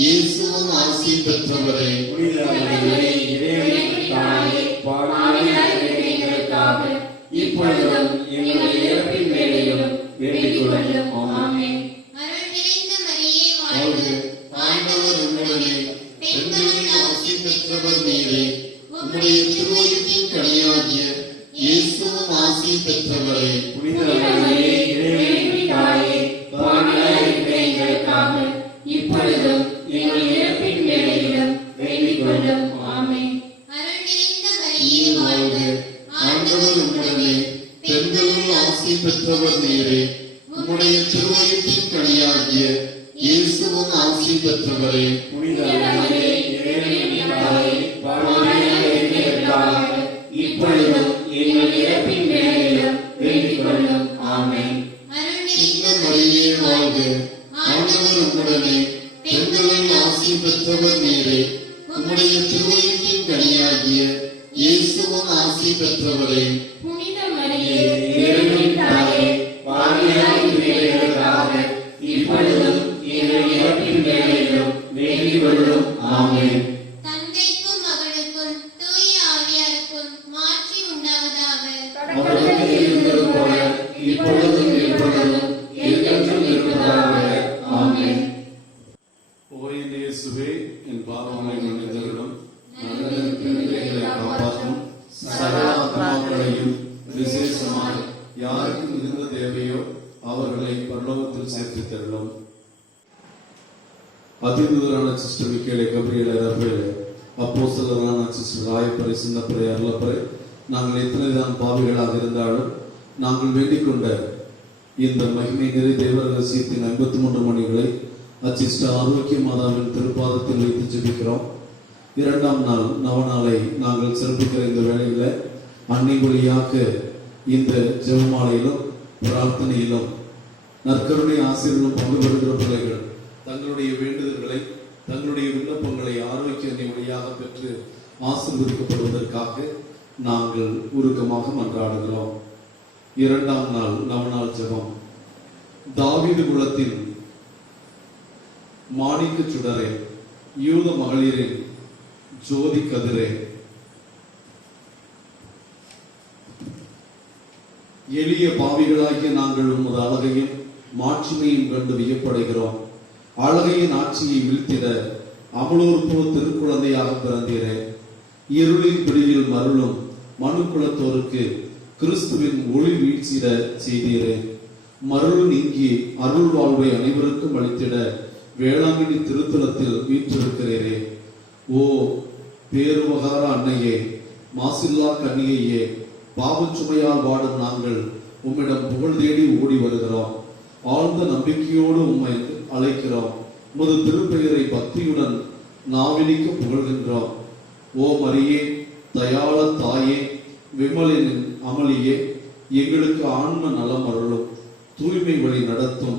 இயேசுவும் ஆசி பெற்றவரே. புனித மரியே, இறைவனின் தாயே, பாவிகளாய் இருக்கிற எங்களுக்காக இப்பொழுதும் எங்கள் இறப்பின் வேளையிலும் வேண்டிக் கொள்ளும். ஆமென். அருள் நிறைந்த மரியே வாழ்க, வாழ்க, ஆண்டவர் உம்முடனே, பெண்களுள் ஆசி பெற்றவர் நீரே. உம்முடைய திருவயிற்றின் கனியாகிய இயேசுவும் ஆசி பெற்றவரே. புனித மரியே, இறைவனின் தாயே, பாவிகளாய் இருக்கிற எங்களுக்காக இப்பொழுதும் எங்கள் இறப்பின் வேளையிலும் வேண்டிக் கொள்ளும். ஆமென். அருள் நிறைந்த மரியே வாழ்க, ஆண்டவர் உம்முடனே, பெண்களுள் ஆசி பெற்றவர் நீரே. உம்முடைய திருவயிற்றின் கனியாகிய இயேசுவும் ஆசி பெற்றவரே. புனித மரியே, இறைவனின் தாயே, பாவிகளாய் இருக்கிற எங்களுக்காக இப்பொழுதும் எங்கள் இறப்பின் வேளையிலும் வேண்டிக் கொள்ளும். ஆமென். அருள் இந்த நிறைந்த மரியே வாழ்க, ஆண்டவர் உம்முடனே, பெண்களுள் ஆசி பெற்றவர் நீரே. உம்முடைய திருவயிற்றின் கனியாகிய இயேசுவும் ஆசி பெற்றவரே. புனித மரியே, இறைவனின் தாயே, பாவிகளாய் இருக்கிற எங்களுக்காக இப்பொழுதும் எங்கள் இறப்பின் வேளையிலும் வேண்டிக் கொள்ளும். ஆமென். தந்தைக்கும் மகனுக்கும் தூய ஆவியாருக்கும் மாட்சி உண்டாவதாக. தொடக்கத்தில் இருந்தது போல இப்பொழுதும் எப்பொழுதும் என்றென்றும் இருப்பதாக. ஆமென். ஓ என் இயேசுவே, என் பாவங்களை மன்னித்தருளும், நல்லதற்கு எங்களை காப்பாற்றும், சகல ஆத்மாக்களையும் விசேஷமாய் யாருக்கு மிகுந்த தேவையோ அவர்களை பரலோகத்தில் சேர்த்துத் தருளும். அதிதூதரான சிஸ்டர் மிக்கேலே, கபிரியேலே, ரபேலே, அப்போஸ்தலரான சிஸ்டர் ராயப்பரை, சின்னப்பரை, அருளப்பரை, நாங்கள் எத்தனைதான் பாவிகளாக இருந்தாலும் நாங்கள் வேண்டிக் கொண்ட இந்த மகிமை நிறை தேவ ரகசியத்தின் 53 மணிகளை அச்சிஸ்டர் ஆரோக்கிய மாதாவின் திருப்பாதத்தில் வைத்து ஜெபிக்கிறோம். 2ஆம் நாள் நவநாளை நாங்கள் சிறப்பிக்கிற இந்த வேளையில அன்னை வழியாக இந்த ஜெபமாலையிலும் பிரார்த்தனையிலும் நற்கருணை ஆசிரியர்களும் பங்கு பெறுகிற பிள்ளைகள் தங்களுடைய வேண்டுதல்களை, தங்களுடைய விண்ணப்பங்களை ஆரோக்கிய அன்னை வழியாக பெற்று ஆசீர்வதிக்கப்படுவதற்காக நாங்கள் உருக்கமாக மன்றாடுகிறோம். 2ஆம் நாள் நவநாள் ஜெபம். தாவீது குலத்தின் மாணிக்க சுடரே, யூத மகளிரின் ஜோதி கதிரே, எளிய பாவிகளாகிய நாங்கள் உமது அழகையும் மாட்சிமையும் கண்டு வியப்படைகிறோம். அழகையின் ஆட்சியை வீழ்த்திட அமலோற்போ திருக்குழந்தையாக பிறந்தீரே. இருளின் பிடியில் மருளும் மனு குலத்தோருக்கு கிறிஸ்துவின் ஒளி வீழ்ச்சிட செய்தீரே. மருள் நீங்கி அருள் வாழ்வை அனைவருக்கும் அளித்திட வேளாங்கண்ணி திருத்தலத்தில் வீற்றிருக்கிறீரே. ஓ பேருவகார அன்னையே, மாசில்லா கன்னிகையே, பாவச்சுமையால் வாடும் நாங்கள் உம்மிடம் புகழ் தேடி ஓடி வருகிறோம். ஆழ்ந்த நம்பிக்கையோடு உம்மை அழைக்கிறோம். உமது திருப்பெயரை பக்தியுடன் நாவினிக்க புகழ்கின்றோம். ஓ மரியே, தயாள தாயே, விமலின் அமளியே, எங்களுக்கு ஆன்ம நலம் அருளும், தூய்மை வழி நடத்தும்,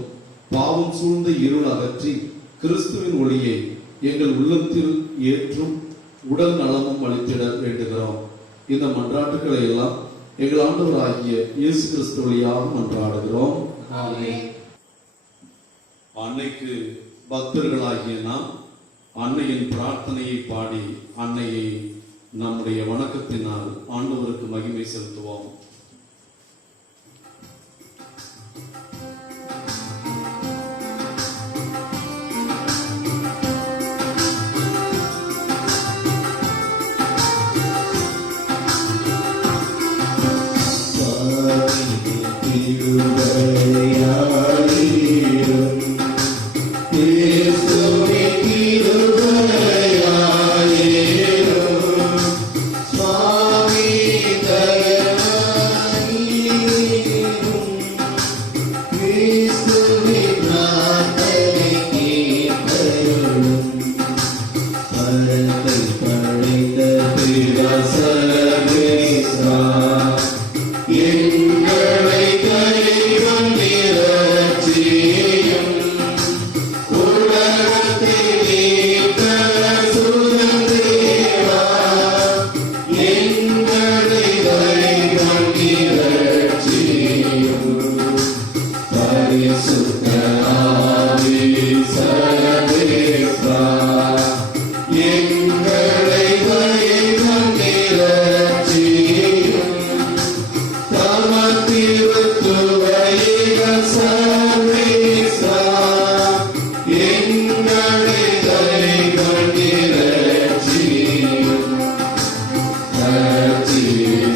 பாவம் சூழ்ந்த இருள் அகற்றி கிறிஸ்துவின் ஒளியை எங்கள் உள்ளத்தில் ஏற்றும் உடல் நலமும் அளித்திட வேண்டுகிறோம். இந்த மன்றாட்டுக்களை எல்லாம் எங்கள் ஆண்டவராகிய இயேசு கிறிஸ்து வழியாக மன்றாடுகிறோம். ஆமென். அன்னைக்கு பக்தர்களாகிய நாம் அன்னையின் பிரார்த்தனையை பாடி அன்னையை நம்முடைய வணக்கத்தினால் ஆண்டவருக்கு மகிமை செலுத்துவோம். படைத்த சர்வேஸ்வரா, எங்களை கைவந்தி ரட்சியும். உலகத்தை நீக்க சுதந்தேவா, எங்களை கைவந்தி ரட்சியும். பரிசுத்த ஆவி சர்வேஸ்வரா, எங்களை கைவந்தி ரட்சியும். தமத்திருத்துவைக சர்வேஸ்வரா, எங்களை கைவந்தி ரட்சியும்.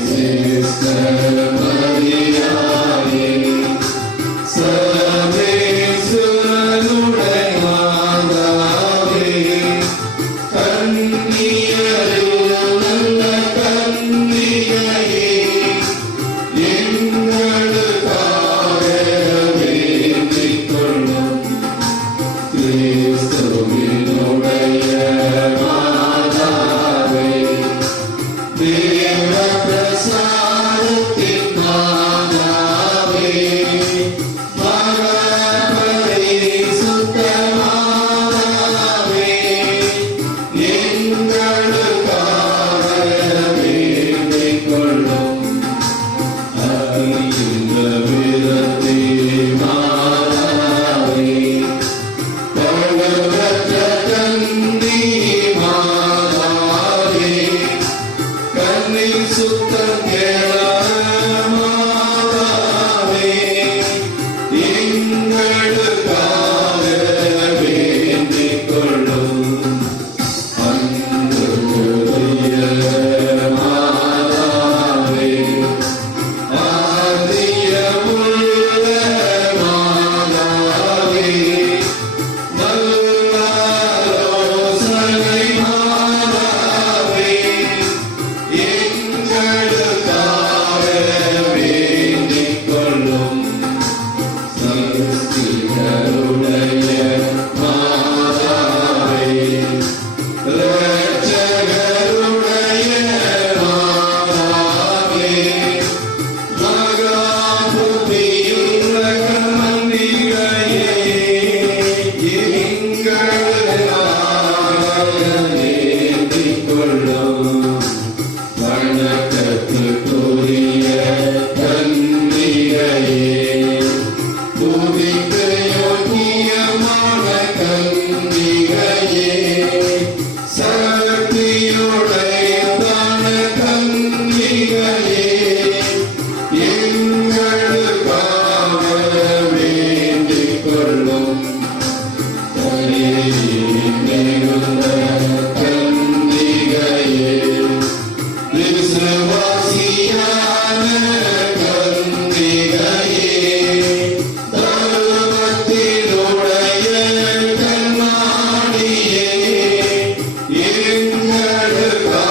சிஸ்டர் மரியாயே, சர்வேஸ்வரனுடைய மாதாவே, கன்னியரில் நல்ல கன்னிகையே, எங்களுக்காக வேண்டிக் கொள்ளும். கிறிஸ்துவினுடைய மாதாவே, தேவ பிரசாதத்தின் மாதாவே, மகா பரிசுத்த மாதாவே, எங்களுக்காக வேண்டிக் கொள்ளும். அகில விரதே மாதாவே, பழுவற்ற கன்னி மாதாவே, கண்ணில் சுத்தம் மாதாவே, எங்களுக்காக வேண்டிக் கொள்ளும். அன்புக்குரிய மாதாவே, ஆதியமுள்ள மாதாவே, நல்ல ஆலோசனை மாதாவே, எங்களுக்காக வேண்டிக் கொள்ளும். சிருஷ்டிகருடைய மாதாவே, இரட்சகருடைய மாதாவே, மகா புத்தியுள்ள கன்னிகையே, எங்களுக்காக வேண்டிக் கொள்ளும். வணக்கத்துக்குரிய கன்னிகையே, துதிக்கு யோக்கியமான கன்னிகையே, சக்தியுடையதான கன்னிகையே, எங்களுக்காக வேண்டிக் கொள்ளும். தனியிருந்த கன்னிகையே, விசுவாசியான கன்னிகையே, தர்மத்தினுடைய கண்ணாடியே, எங்களுக்காக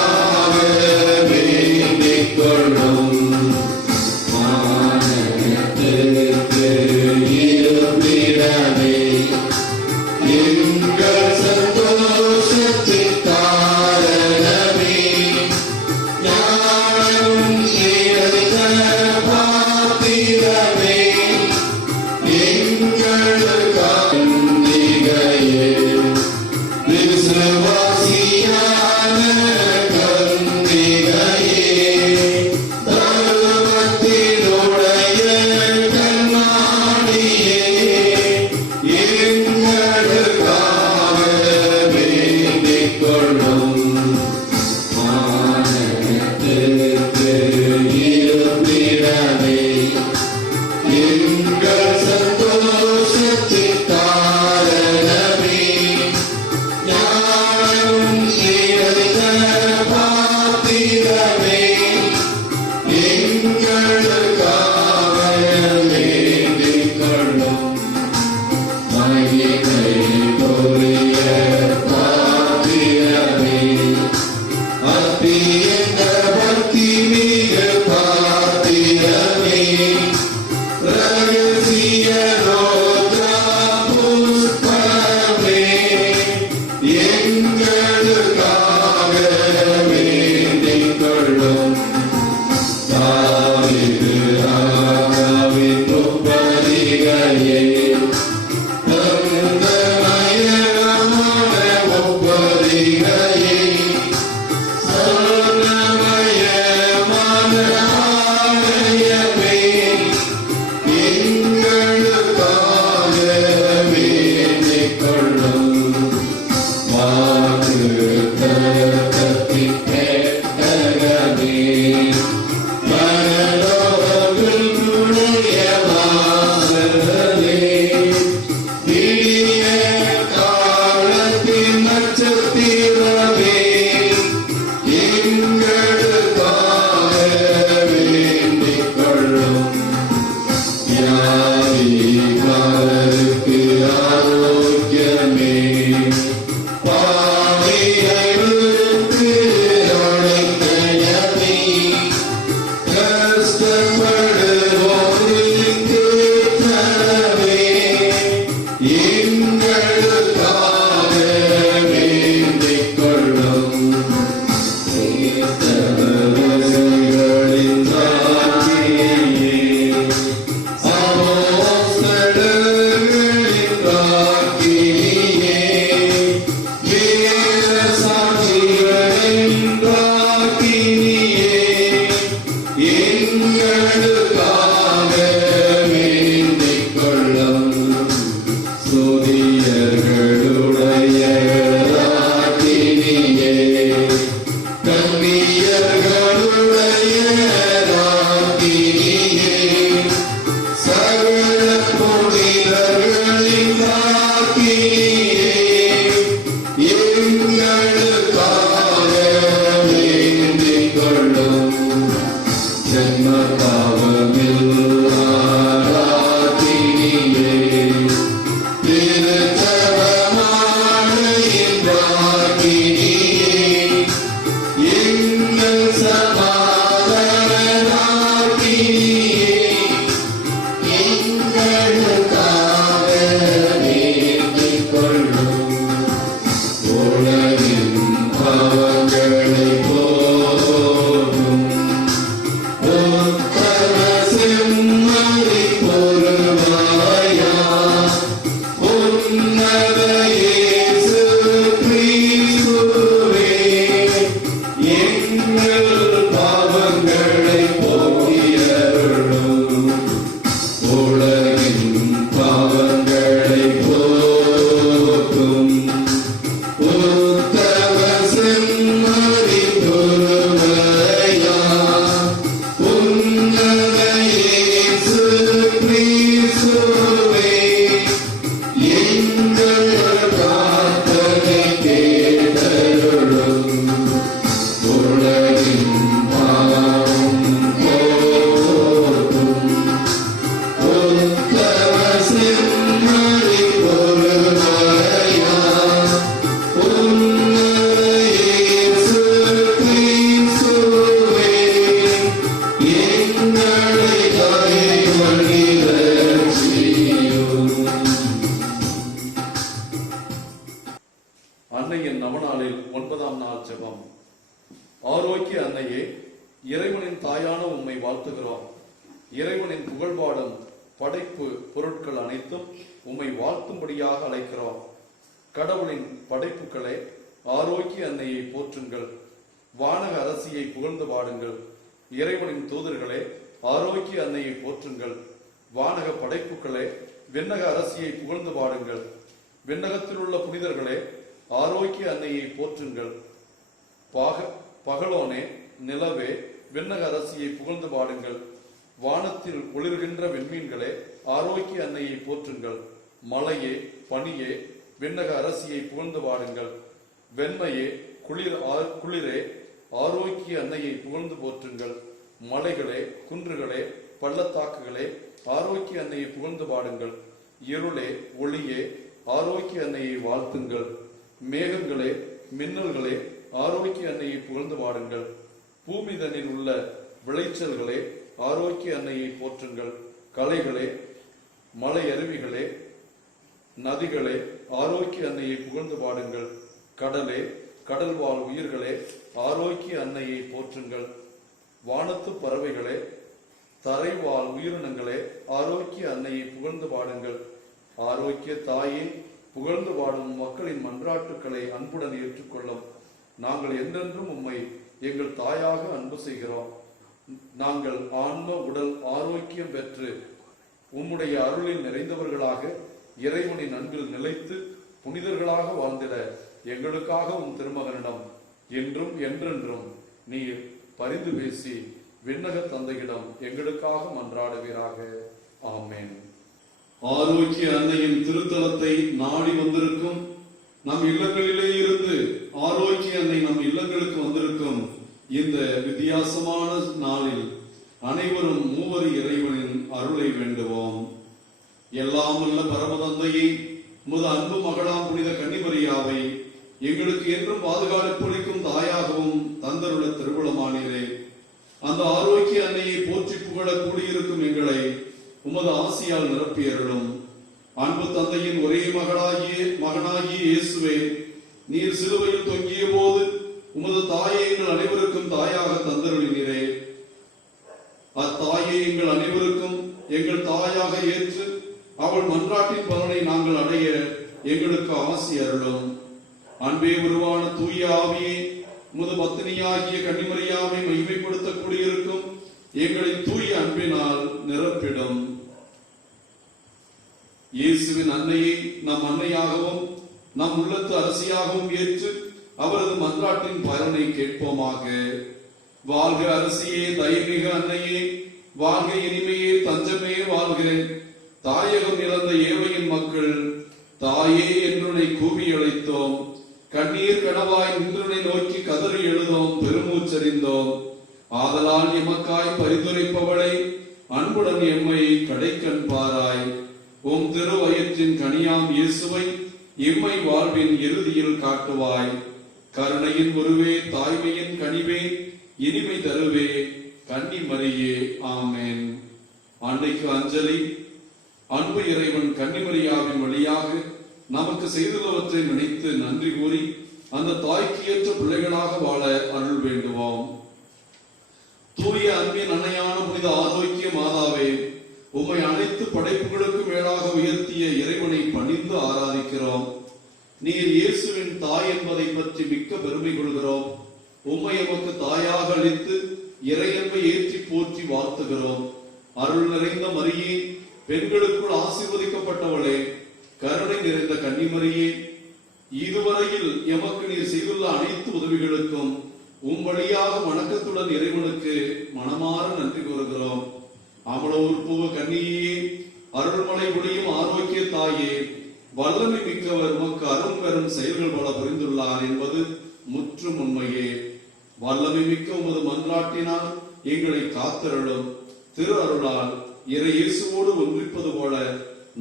நாள் ஜெபம். ஆரோக்கிய அன்னையே, இறைவனின் தாயான உம்மை வாழ்த்துகிறோம். இறைவனின் புகழ்பாடும் படைப்பு பொருட்கள் அனைத்தும் உம்மை வாழ்த்தும்படியாக அழைக்கிறோம். கடவுளின் படைப்புகளே, ஆரோக்கிய அன்னையை போற்றுங்கள். வானக அரசியை புகழ்ந்து பாடுங்கள். இறைவனின் தூதர்களே, ஆரோக்கிய அன்னையை போற்றுங்கள். வானக படைப்புகளே, விண்ணக அரசியை புகழ்ந்து பாடுங்கள். விண்ணகத்தில் உள்ள புனிதர்களே, ஆரோக்கிய அன்னையை போற்றுங்கள். பகலோனே, நிலவே, விண்ணக அரசியை புகழ்ந்து பாடுங்கள். வானத்தில் ஒளிர்கின்ற விண்மீன்களே, ஆரோக்கிய அன்னையை போற்றுங்கள். மலையே, பனியே, விண்ணக அரசியை புகழ்ந்து பாடுங்கள். வெண்மையே, குளிரே, ஆரோக்கிய அன்னையை புகழ்ந்து போற்றுங்கள். மலைகளே, குன்றுகளே, பள்ளத்தாக்குகளே, ஆரோக்கிய அன்னையை புகழ்ந்து பாடுங்கள். இருளே, ஒளியே, ஆரோக்கிய அன்னையை வாழ்த்துங்கள். மேகங்களே, மின்னல்களே, ஆரோக்கிய அன்னையை புகழ்ந்து பாடுங்கள். பூமிதனில் உள்ள விளைச்சல்களே, ஆரோக்கிய அன்னையை போற்றுங்கள். கலைகளே, மலை அருவிகளே, நதிகளே, ஆரோக்கிய அன்னையை புகழ்ந்து பாடுங்கள். கடலே, கடல் வாழ் உயிர்களே, ஆரோக்கிய அன்னையை போற்றுங்கள். வானத்து பறவைகளே, தரை வாழ் உயிரினங்களே, ஆரோக்கிய அன்னையை புகழ்ந்து பாடுங்கள். ஆரோக்கிய தாயே, புகழ்ந்து பாடும் மக்களின் மன்றாட்டுக்களை அன்புடன் ஏற்றுக்கொள்ளும். நாங்கள் என்றென்றும் உம்மை எங்கள் தாயாக அன்பு செய்கிறோம். நாங்கள் ஆன்ம உடல் ஆரோக்கியம் பெற்று உம்முடைய அருளில் நிறைந்தவர்களாக இறைவனின் அன்பில் நிலைத்து புனிதர்களாக வாழ்ந்திட எங்களுக்காக உம் திருமகனிடம் என்றும் என்றென்றும் நீர் பரிந்து பேசி விண்ணக தந்தையிடம் எங்களுக்காக மன்றாடுவீராக. ஆமென். ஆரோக்கிய அன்னையின் திருத்தலத்தை நாடி வந்திருக்கும் நம் இல்லங்களிலே இருந்து ஆரோக்கிய அன்னை நம் இல்லங்களுக்கு வந்திருக்கும் இந்த வித்தியாசமான நாளில் அனைவரும் மூவர் இறைவனின் அருளை வேண்டுவோம். எல்லாம் உள்ள பரமதந்தையை, உமது அன்பு மகளாம் புனித கன்னிமரியாவை எங்களுக்கு என்றும் பாதுகாப்பளிக்கும் தாயாகவும் தந்தருள திருவுளமானீரே. அந்த ஆரோக்கிய அன்னையை போற்றி புகழ கூடியிருக்கும் எங்களை உமது ஆசியால் நிரப்பியருளும். அன்பு தந்தையின் ஒரே மகனாகிய இயேசுவே, நீர் சிலுவையில் தொங்கிய போது உமது தாயை எங்கள் அனைவருக்கும் தாயாக தந்தருளினீரே. அத்தாயை எங்கள் அனைவருக்கும் எங்கள் தாயாக ஏற்று அவள் மன்றாட்டின் பலனை நாங்கள் அடைய எங்களுக்கு ஆசி அருளும். அன்பே உருவான தூய ஆவியே, உமது பத்தினியாகிய கன்னிமரியாவை மகிமைப்படுத்த கூடியிருக்கும் எங்களின் தூய அன்பினால் நிரப்பிடும். இயேசுவின் அன்னையை நம் அன்னையாகவும் நம் உள்ளத்து அரசியாகவும் ஏற்று அவரது மன்றாட்டின் பலனை கேட்போமாக. வாழ்க அரசியே, தயமிக அன்னையே, வாழ்க இனிமையே, தஞ்சமே வாழ்க. தாயகம் இழந்த ஏழையின் மக்கள் தாயே என்றுனை கூவி அழைத்தோம். கண்ணீர் கனவாய் நின்றுனை நோக்கி கதறி எழுதோம், பெருமூச்சறிந்தோம். ஆதலால் எமக்காய் பரிந்துரைப்பவளை அன்புடன் எம்மை கடைக்கண் பாராய். உம் திருவயிற்றின் கனியாம் இயேசுவை எம்மை வாழ்வின் இறுதியில் காட்டுவாய். கருணையின் உருவே, தாய்மையின் கனிவே, இனிமை தருவே, கன்னி மரியே. ஆமென். அன்னைக்கு அஞ்சலி. அன்பு இறைவன் கன்னிமரியாவின் வழியாக நமக்கு செய்துள்ளவற்றை நினைத்து நன்றி கூறி அந்த தாய்க்கு ஏற்ற பிள்ளைகளாக வாழ அருள் வேண்டுவோம். தூய அன்பின் அன்னையான புனித ஆரோக்கிய மாதாவே, உம்மை அனைத்து படைப்புகளுக்கு மேலாக உயர்த்திய இறைவனை பணிந்து ஆராதிக்கிறோம். நீர் இயேசுவின் தாய் என்பதை பற்றி மிக்க பெருமை கொள்கிறோம். உம்மை எமக்கு தாயாக அளித்து இறையன்பை ஏற்றி போற்றி வாழ்த்துகிறோம். அருள் நிறைந்த மரியே, பெண்களுக்குள் ஆசீர்வதிக்கப்பட்டவளே, கருணை நிறைந்த கன்னிமரியே, இதுவரையில் எமக்கு நீர் செய்துள்ள அனைத்து உதவிகளுக்கும் உம் வழியாக வணக்கத்துடன் இறைவனுக்கு மனமாற நன்றி கூறுகிறோம். அமலோர் பூவ கன்னியே, அருள்மலை ஒளியும் ஆரோக்கிய தாயே, வல்லமை மிக்கவர் உமக்கு அரும் பெரும் செயல்கள் பல புரிந்துள்ளார் என்பது முற்றும் உண்மையே. வல்லமை மிக்க உமது மன்றாட்டினால் எங்களை காத்தருளும். திரு அருளால் இறை இயேசுவோடு ஒன்றிப்பது போல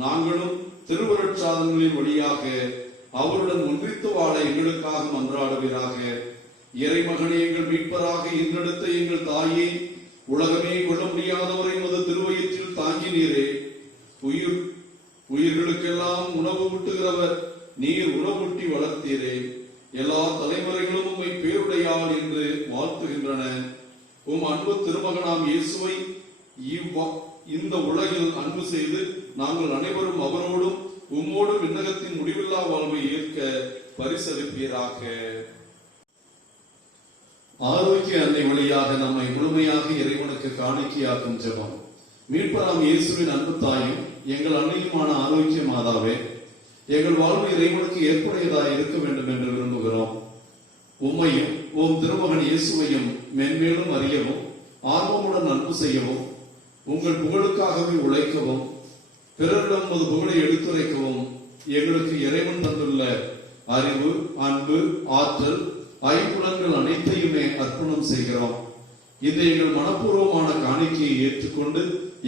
நாங்களும் திருவருட்சாதனங்களின் வழியாக அவருடன் ஒன்றித்து வாழ எங்களுக்காக மன்றாடுவீராக. இறைமகனே, எங்கள் மீட்பராக ஈன்றெடுத்த எங்கள் தாயே, உலகமே கொள்ள முடியாதவரை உமது திருவயிற்றில் தாங்கினீரே. உயிர்களுக்கெல்லாம் உணவு ஊட்டுகிறவர் நீர், உணவூட்டி வளர்த்தீரே. எல்லா தலைமுறைகளும் உம்மை பேருடையாள் என்று வாழ்த்துகின்றன. உம் அன்பு திருமகனாம் இயேசுவை இந்த உலகில் அன்பு செய்து நாங்கள் அனைவரும் அவரோடும் உம்மோடும் விண்ணகத்தின் முடிவில்லா வாழ்வை ஏற்க பரிசளிப்பீராக. ஆரோக்கிய அன்னை வழியாக நம்மை முழுமையாக இறைவனுக்கு காணிக்கையாக்கும் ஜெபம். மீட்பராம் இயேசுவின் அன்பு தாயும் எங்கள் அன்னையுமான ஆரோக்கிய மாதாவே, எங்கள் வாழ்வு இறைவனுக்கு ஏற்புடையதாய் இருக்க வேண்டும் என்று விரும்புகிறோம். உம்மையும் உம் திருமகன் இயேசுவையும் மென்மேலும் அறியவும் ஆர்வமுடன் அன்பு செய்யவும் உங்கள் புகழுக்காகவே உழைக்கவும் பிறரிடம் ஒரு புகழை எடுத்துரைக்கவும் எங்களுக்கு இறைவன் தந்துள்ள அறிவு, அன்பு, ஆற்றல், ஐம்புலன்கள் அனைத்தையுமே அர்ப்பணம் செய்கிறோம். இந்த எங்கள் மனப்பூர்வமான காணிக்கையை ஏற்றுக்கொண்டு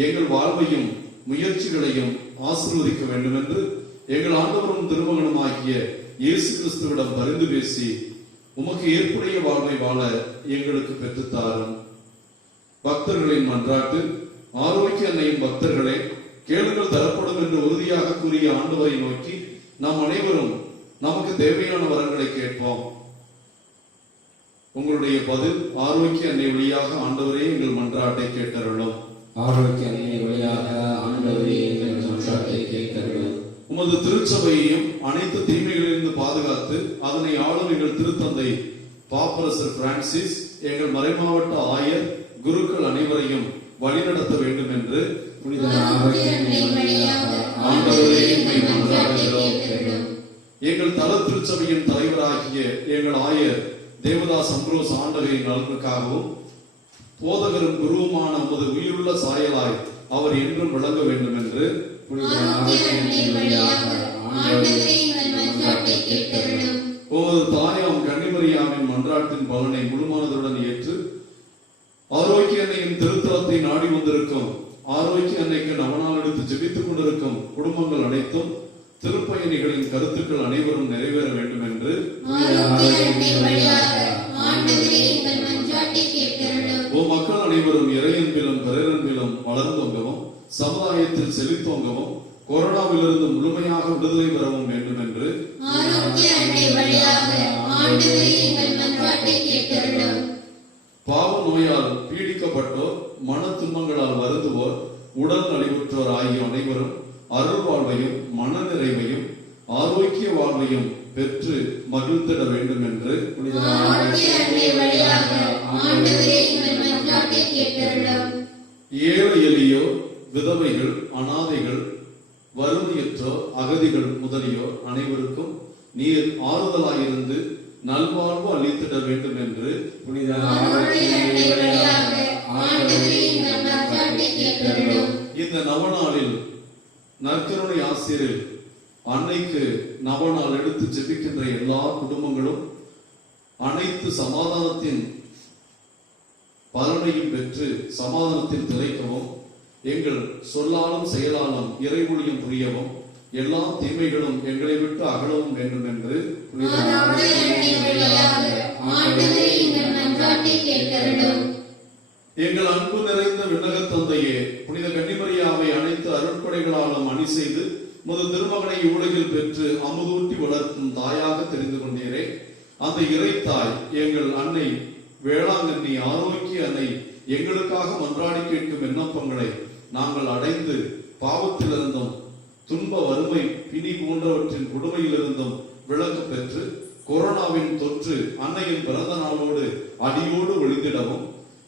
எங்கள் வாழ்வையும் முயற்சிகளையும் ஆசீர்வதிக்க வேண்டும் என்று எங்கள் ஆண்டவரும் திருமகனும் ஆகிய இயேசு கிறிஸ்துவிடம் பரிந்து பேசி உமக்கு ஏற்புடைய வாழ்வை வாழ எங்களுக்கு பெற்றுத்தாரும். பக்தர்களின் மன்றாட்டு. ஆரோக்கிய அன்னையின் பக்தர்களே, கேளுங்கள் தரப்படும் என்று உறுதியாக கூறிய ஆண்டவரை நோக்கி நாம் அனைவரும் நமக்கு தேவையான வரங்களை கேட்போம். உங்களுடைய பதில் ஆரோக்கிய அன்னை வழியாக ஆண்டவரே எங்கள் மன்றாட்டை கேட்டருளும். ஆரோக்கிய அன்னை வழியாக ஆண்டவரே எங்கள் மன்றாட்டை கேட்டருளும். உமது திருச்சபையையும் அனைத்து தீமைகளிலிருந்து பாதுகாத்து அதனை ஆளும் எங்கள் திருத்தந்தை பாப்பரசர் பிரான்சிஸ், எங்கள் மறைமாவட்ட ஆயர், குருக்கள் அனைவரையும் வழிநடத்த வேண்டும் என்று புனித ஆரோக்கிய அன்னை வழியாக ஆண்டவரே எம்மை மன்றாடுகிறோம். எங்கள் தல திருச்சபையின் தலைவராகிய எங்கள் ஆயர் தேவதாஸ் அம்ப்ரோஸ் ஆண்டவரின் நலனுக்காகவும் போதகரும் குருவுமான உமது உயிருள்ள சாயலாய் அவர் என்றும் விளங்க வேண்டும் என்று புனித ஆரோக்கிய அன்னை வழியாக ஆண்டவரே எங்கள் மன்றாட்டை கேட்டருளும். உமது தாயாம் கன்னிமரியாவின் மன்றாட்டின் பலனை முழுமனதுடன் ஏற்று ஆரோக்கிய அன்னையின் திருத்தலத்தை நாடி வந்திருக்கும் ஆரோக்கிய அன்னைக்கு நவநாள் எடுத்து ஜெபித்துக் கொண்டிருக்கும் குடும்பங்கள் அனைத்தும் திருப்பயணிகளின் கருத்துக்கள் அனைவரும் நிறைவேற வேண்டும் என்று மக்கள் அனைவரும் இறையன்பிலும் பிறரன்பிலும் வளர்ந்தோங்கவும் சமுதாயத்தில் செழித்தோங்கவும் கொரோனாவிலிருந்து முழுமையாக விடுதலை பெறவும் வேண்டும் என்று பாவ நோயால் பீடிக்கப்பட்டோர், மன துன்பங்களால் வருந்துவோர், உடல் நலிவுற்றோர் ஆகிய அனைவரும் அருள் வாழ்வையும் மன நிறைவையும் ஆரோக்கிய வாழ்வையும் பெற்று மகிழ்ந்திட வேண்டும் என்று ஏழை எளியோர், விதவைகள், அனாதைகள், வறுமையற்றோர், அகதிகள் முதலியோர் அனைவருக்கும் நீர் ஆறுதலாயிருந்து நல்வாழ்வு அளித்திட வேண்டும் என்று புனித ஆரோக்கிய அன்னை வழியாக ஆண்டவரே எங்கள் மன்றாட்டை கேட்டருளும். இந்த நவநாளில் நற்கருணை ஆசிரியர் அன்னைக்கு நவநாள் எடுத்து ஜெபிக்கின்ற எல்லா குடும்பங்களும் அனைத்து சமாதானத்தின் பலனையும் பெற்று சமாதானத்தில் திளைக்கவும், எங்கள் சொல்லாலும் செயலாலும் இறைவொழியும் புரியவும், எல்லா தீமைகளும் எங்களை விட்டு அகலவும் வேண்டும் என்று எங்கள் அன்பு நிறைந்த விண்ணக தந்தையே, புனித கன்னிமரியாவை அனைத்து அருட்கொடைகளாலும் அணி செய்து முது திருமகனை உலகில் பெற்று அமுதூட்டி வளர்க்கும் தாயாக தெரிந்து கொண்டீரே, அந்த இறைத்தாய் எங்கள் அன்னை வேளாங்கண்ணி ஆரோக்கிய அன்னை எங்களுக்காக மன்றாடி கேட்கும் விண்ணப்பங்களை நாங்கள் அடைந்து பாவத்திலிருந்தும் துன்ப, வறுமை, பிணி போன்றவற்றின் கொடுமையிலிருந்தும் விலக்கு பெற்று கொரோனாவின் தொற்று அன்னையின் பிறந்த நாளோடு அடியோடு ஒழிந்திடவும்,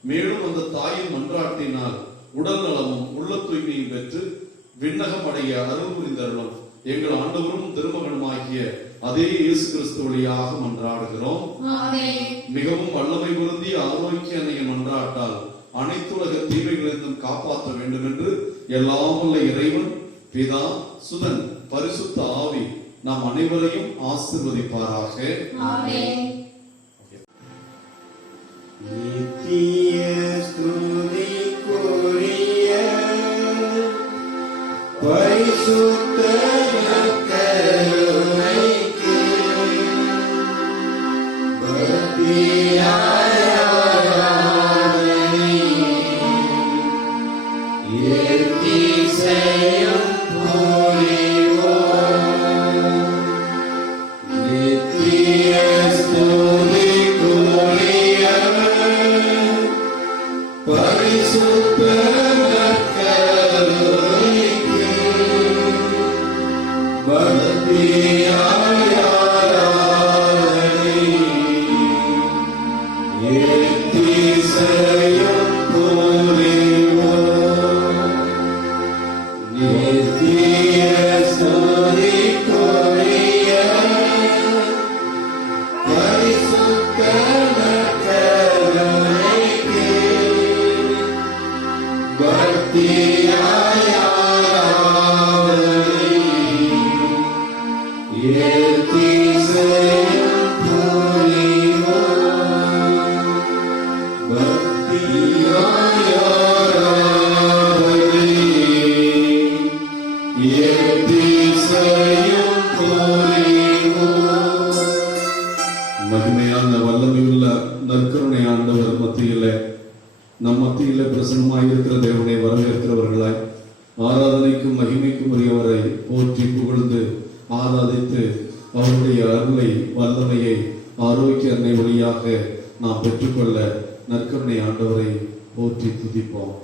மேலும் அந்த தாயின் மன்றாட்டினால் உடல் நலமும் உள்ள தூய்மையும் பெற்று விண்ணகம் அடைய அருள் புரிந்தருளும் எங்கள் ஆண்டவரும் திருமகனுமாகிய அதே இயேசு கிறிஸ்து வழியாக மன்றாடுகிறோம். மிகவும் வல்லமை பொருந்திய ஆரோக்கிய அன்னையின் மன்றாட்டால் அனைத்துலக தீமைகளிலிருந்தும் காப்பாற்ற வேண்டும் என்று எல்லாம் உள்ள இறைவன் பிதா, சுதன், பரிசுத்த ஆவி நாம் அனைவரையும் ஆசீர்வதிப்பாராக. நித்திய ஸ்துதிக்குரிய பரிசுத்த கருணைக்கு பக்தியாய் ஆராதனை எத்திசையும் புரிவோம். நித்திய மகிமையான வல்லமையுள்ள நற்கருணை ஆண்டவர் மத்தியிலே நம் மத்தியிலே பிரசன்னமாயிருக்கிற தேவனை வரவேற்கிறவர்களாய் ஆராதனைக்கும் மகிமைக்கும் உரியவரை போற்றி புகழ்ந்து ஆராதித்து அவருடைய அருளை வல்லமையை ஆரோக்கிய அன்னை வழியாக நாம் பெற்றுக்கொள்ள நற்கருணை ஆண்டவரை போற்றி துதிப்போம்.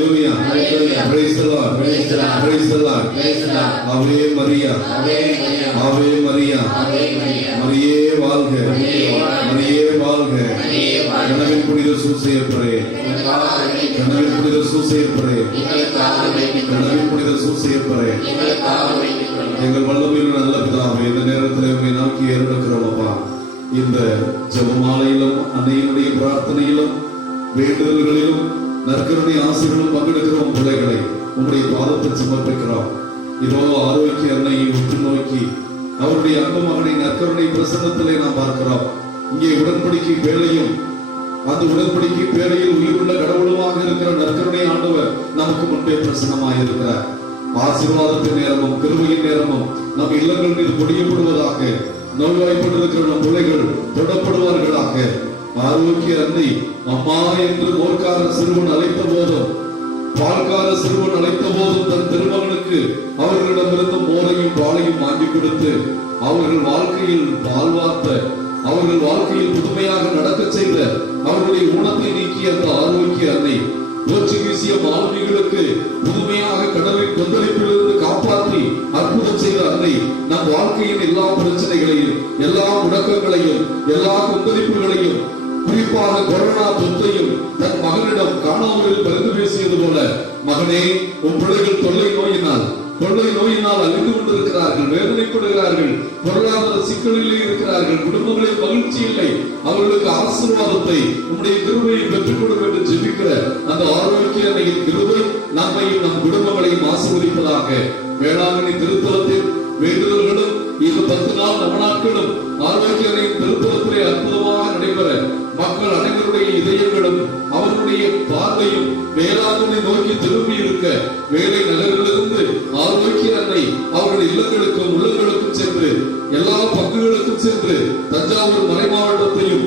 Hallelujah. Hallelujah. Praise the Lord. Praise the Lord. Praise the Lord. Praise the Lord. Ave Maria. Ave Maria. Ave Maria. Ave Maria. மரியே வாழ்க. மரியே வாழ்க. மரியே வாழ்க. மரியே வாழ்க. கனவில் புனித சூசையப்பரே. கனவில் புனித சூசையப்பரே. கனவில் புனித சூசையப்பரே. எங்கள் வல்லமையுள்ள நல்ல பிதாவே, இந்த நேரத்தில் உம்மை நோக்கி ஏறெடுக்கிறோம் அப்பா. இந்த ஜெபமாலையிலும் அன்னையினுடைய பிரார்த்தனையிலும் வேண்டுதல்களிலும் நற்கருணை ஆசைகளும் பங்கெடுக்கிறோம் பிள்ளைகளை உம்முடைய பாதத்தில் சமர்ப்பிக்கிறோம். இதோ ஆரோக்கிய அன்னையை உற்று நோக்கி அவருடைய அன்பு மகனை நற்கருணை பிரசன்னத்திலே நாம் பார்க்கிறோம். இங்கே உடன்படிக்கை பேழையும் அந்த உடன்படிக்கை பேழையில் உயிருள்ள கடவுளுமாக இருக்கிற நற்கருணை ஆண்டவர் நமக்கு முன்பே பிரசன்னமாக இருக்கிறார். ஆசீர்வாதத்தின் நேரமும் கிருபையின் நேரமும் நம் இல்லங்கள் மீது பொழியப்படுவதாக. நோய்வாய்ப்பட்டிருக்கிற நம் பிள்ளைகள் தொடப்படுவார்களாக. ஆரோக்கிய அன்னை அம்மா என்று மோர்க்கார சிறுவன் அழைத்த போதும் பால்கார சிறுவன் அழைத்த போதும் தன் திருமகனுக்கு அவர்களிடமிருந்து மோரையும் பாலையும் வாங்கி கொடுத்து அவர்கள் வாழ்க்கையில் வாழ்வார்த்த, அவர்கள் வாழ்க்கையில் புதுமையாக நடக்க செய்த, அவர்களுடைய ஊனத்தை நீக்கிய அந்த ஆரோக்கிய அன்னை போர்ச்சுகீசிய மாலுமிகளுக்கு புதுமையாக கடலின் கொந்தளிப்பிலிருந்து காப்பாற்றி அற்புதம் செய்த அன்னை நம் வாழ்க்கையின் எல்லா பிரச்சனைகளையும், எல்லா முடக்கங்களையும், எல்லா கொந்தளிப்புகளையும், குறிப்பாக கொரோனா தொற்றையும் தன் மகனிடம் காணாமலில் பரிந்து பேசியது போல, மகனே உன் பிள்ளைகள் கொள்ளை நோயினால் அழிந்து கொண்டிருக்கிறார்கள், வேதனைப்படுகிறார்கள், பொருளாதார சிக்கலிலே இருக்கிறார்கள், குடும்பங்களில் மகிழ்ச்சி இல்லை, அவர்களுக்கு ஆசீர்வாதத்தை உம்முடைய கிருபையை பெற்றுக் கொடுக்க என்று ஜெபிக்கிற அந்த ஆரோக்கிய அன்னையின் கிருபை நம்மையும் நம் குடும்பங்களையும் ஆசீர்வதிப்பதாக. வேளாங்கண்ணி திருத்தலத்தில் வேண்டுதல்களும் இந்த 10 நாள் நவநாட்களும் ஆரோக்கிய அன்னையின் திருத்தலத்திலே அற்புதமாக நடைபெற மக்கள் அனைவருடைய இதயங்களும் அவர்களுடைய பார்வையும் வேளாங்கண்ணை நோக்கி திரும்பி இருக்க, வேலை நகரிலிருந்து ஆரோக்கிய அன்னை அவர்கள் இல்லங்களுக்கும் உள்ளங்களுக்கும் சென்று எல்லா பங்குகளுக்கும் சென்று தஞ்சாவூர் மறை மாவட்டத்தையும்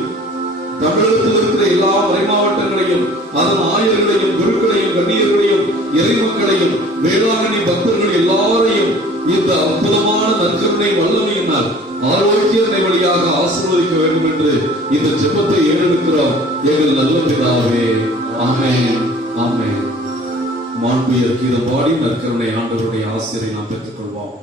தமிழகத்தில் இருக்கிற எல்லா மறை மாவட்டங்களையும் அதன் ஆயர்களையும் குருக்களையும் கண்ணியர்களையும் இறைமக்களையும் வேளாங்கண்ணி பக்தர்கள் எல்லாரையும் இந்த அற்புதமான நற்கருணை வல்லமையினால் ஆரோக்கிய வழியாக ஆசீர்வதிக்க வேண்டும் என்று இந்த ஜெபத்தை ஏறெடுக்கிறோம். எங்கள் நல்ல பிதாவே. ஆமென். ஆமென். மாண்புயர் கீதம் பாடி நற்கருணை ஆண்டவருடைய ஆசிரை நாம் பெற்றுக் கொள்வோம்.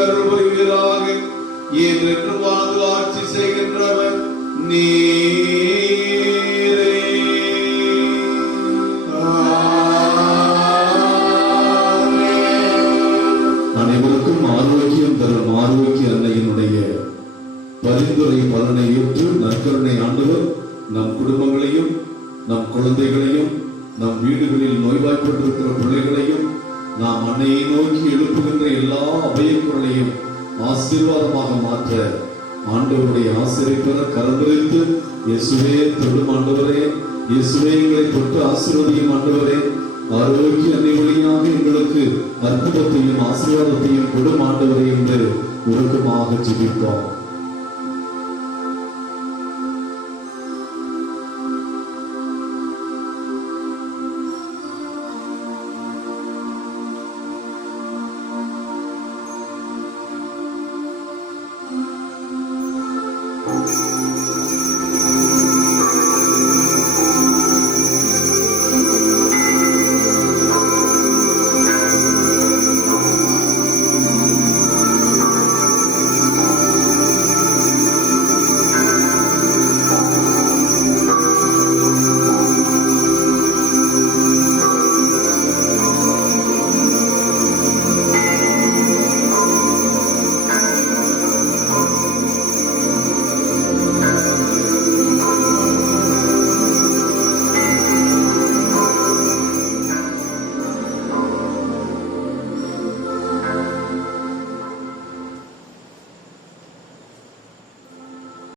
எங்களுக்கு அருள் புரிவீராக. என்றென்று வாழ்ந்து ஆட்சி செய்கின்றவர் நீரே. அனைவருக்கும் ஆரோக்கியம் தரும் ஆரோக்கிய அன்னையினுடைய பரிந்துரை பலனை ஏற்று நற்கருணை ஆண்டவர் நம் குடும்பங்களையும் நம் குழந்தைகளையும் நம் வீடுகளில் நோய்வாய்ப்பட்டிருக்கிற பிள்ளைகளையும் நாம் அன்னையை நோக்கி எழுப்புகின்ற எல்லா அபயக்குரலையும் ஆசீர்வாதமாக மாற்ற ஆண்டவருடைய ஆசிரியை பெற கரந்தெடுத்து இயேசுவே தொடும் ஆண்டவரே, இயேசுவே எங்களை தொட்டு ஆசீர்வதியும் ஆண்டவரே, ஆரோக்கிய அன்னை வழியாக எங்களுக்கு அற்புதத்தையும் ஆசீர்வாதத்தையும் கொடும் ஆண்டவரே என்று உருக்கமாக ஜெபிப்போம்.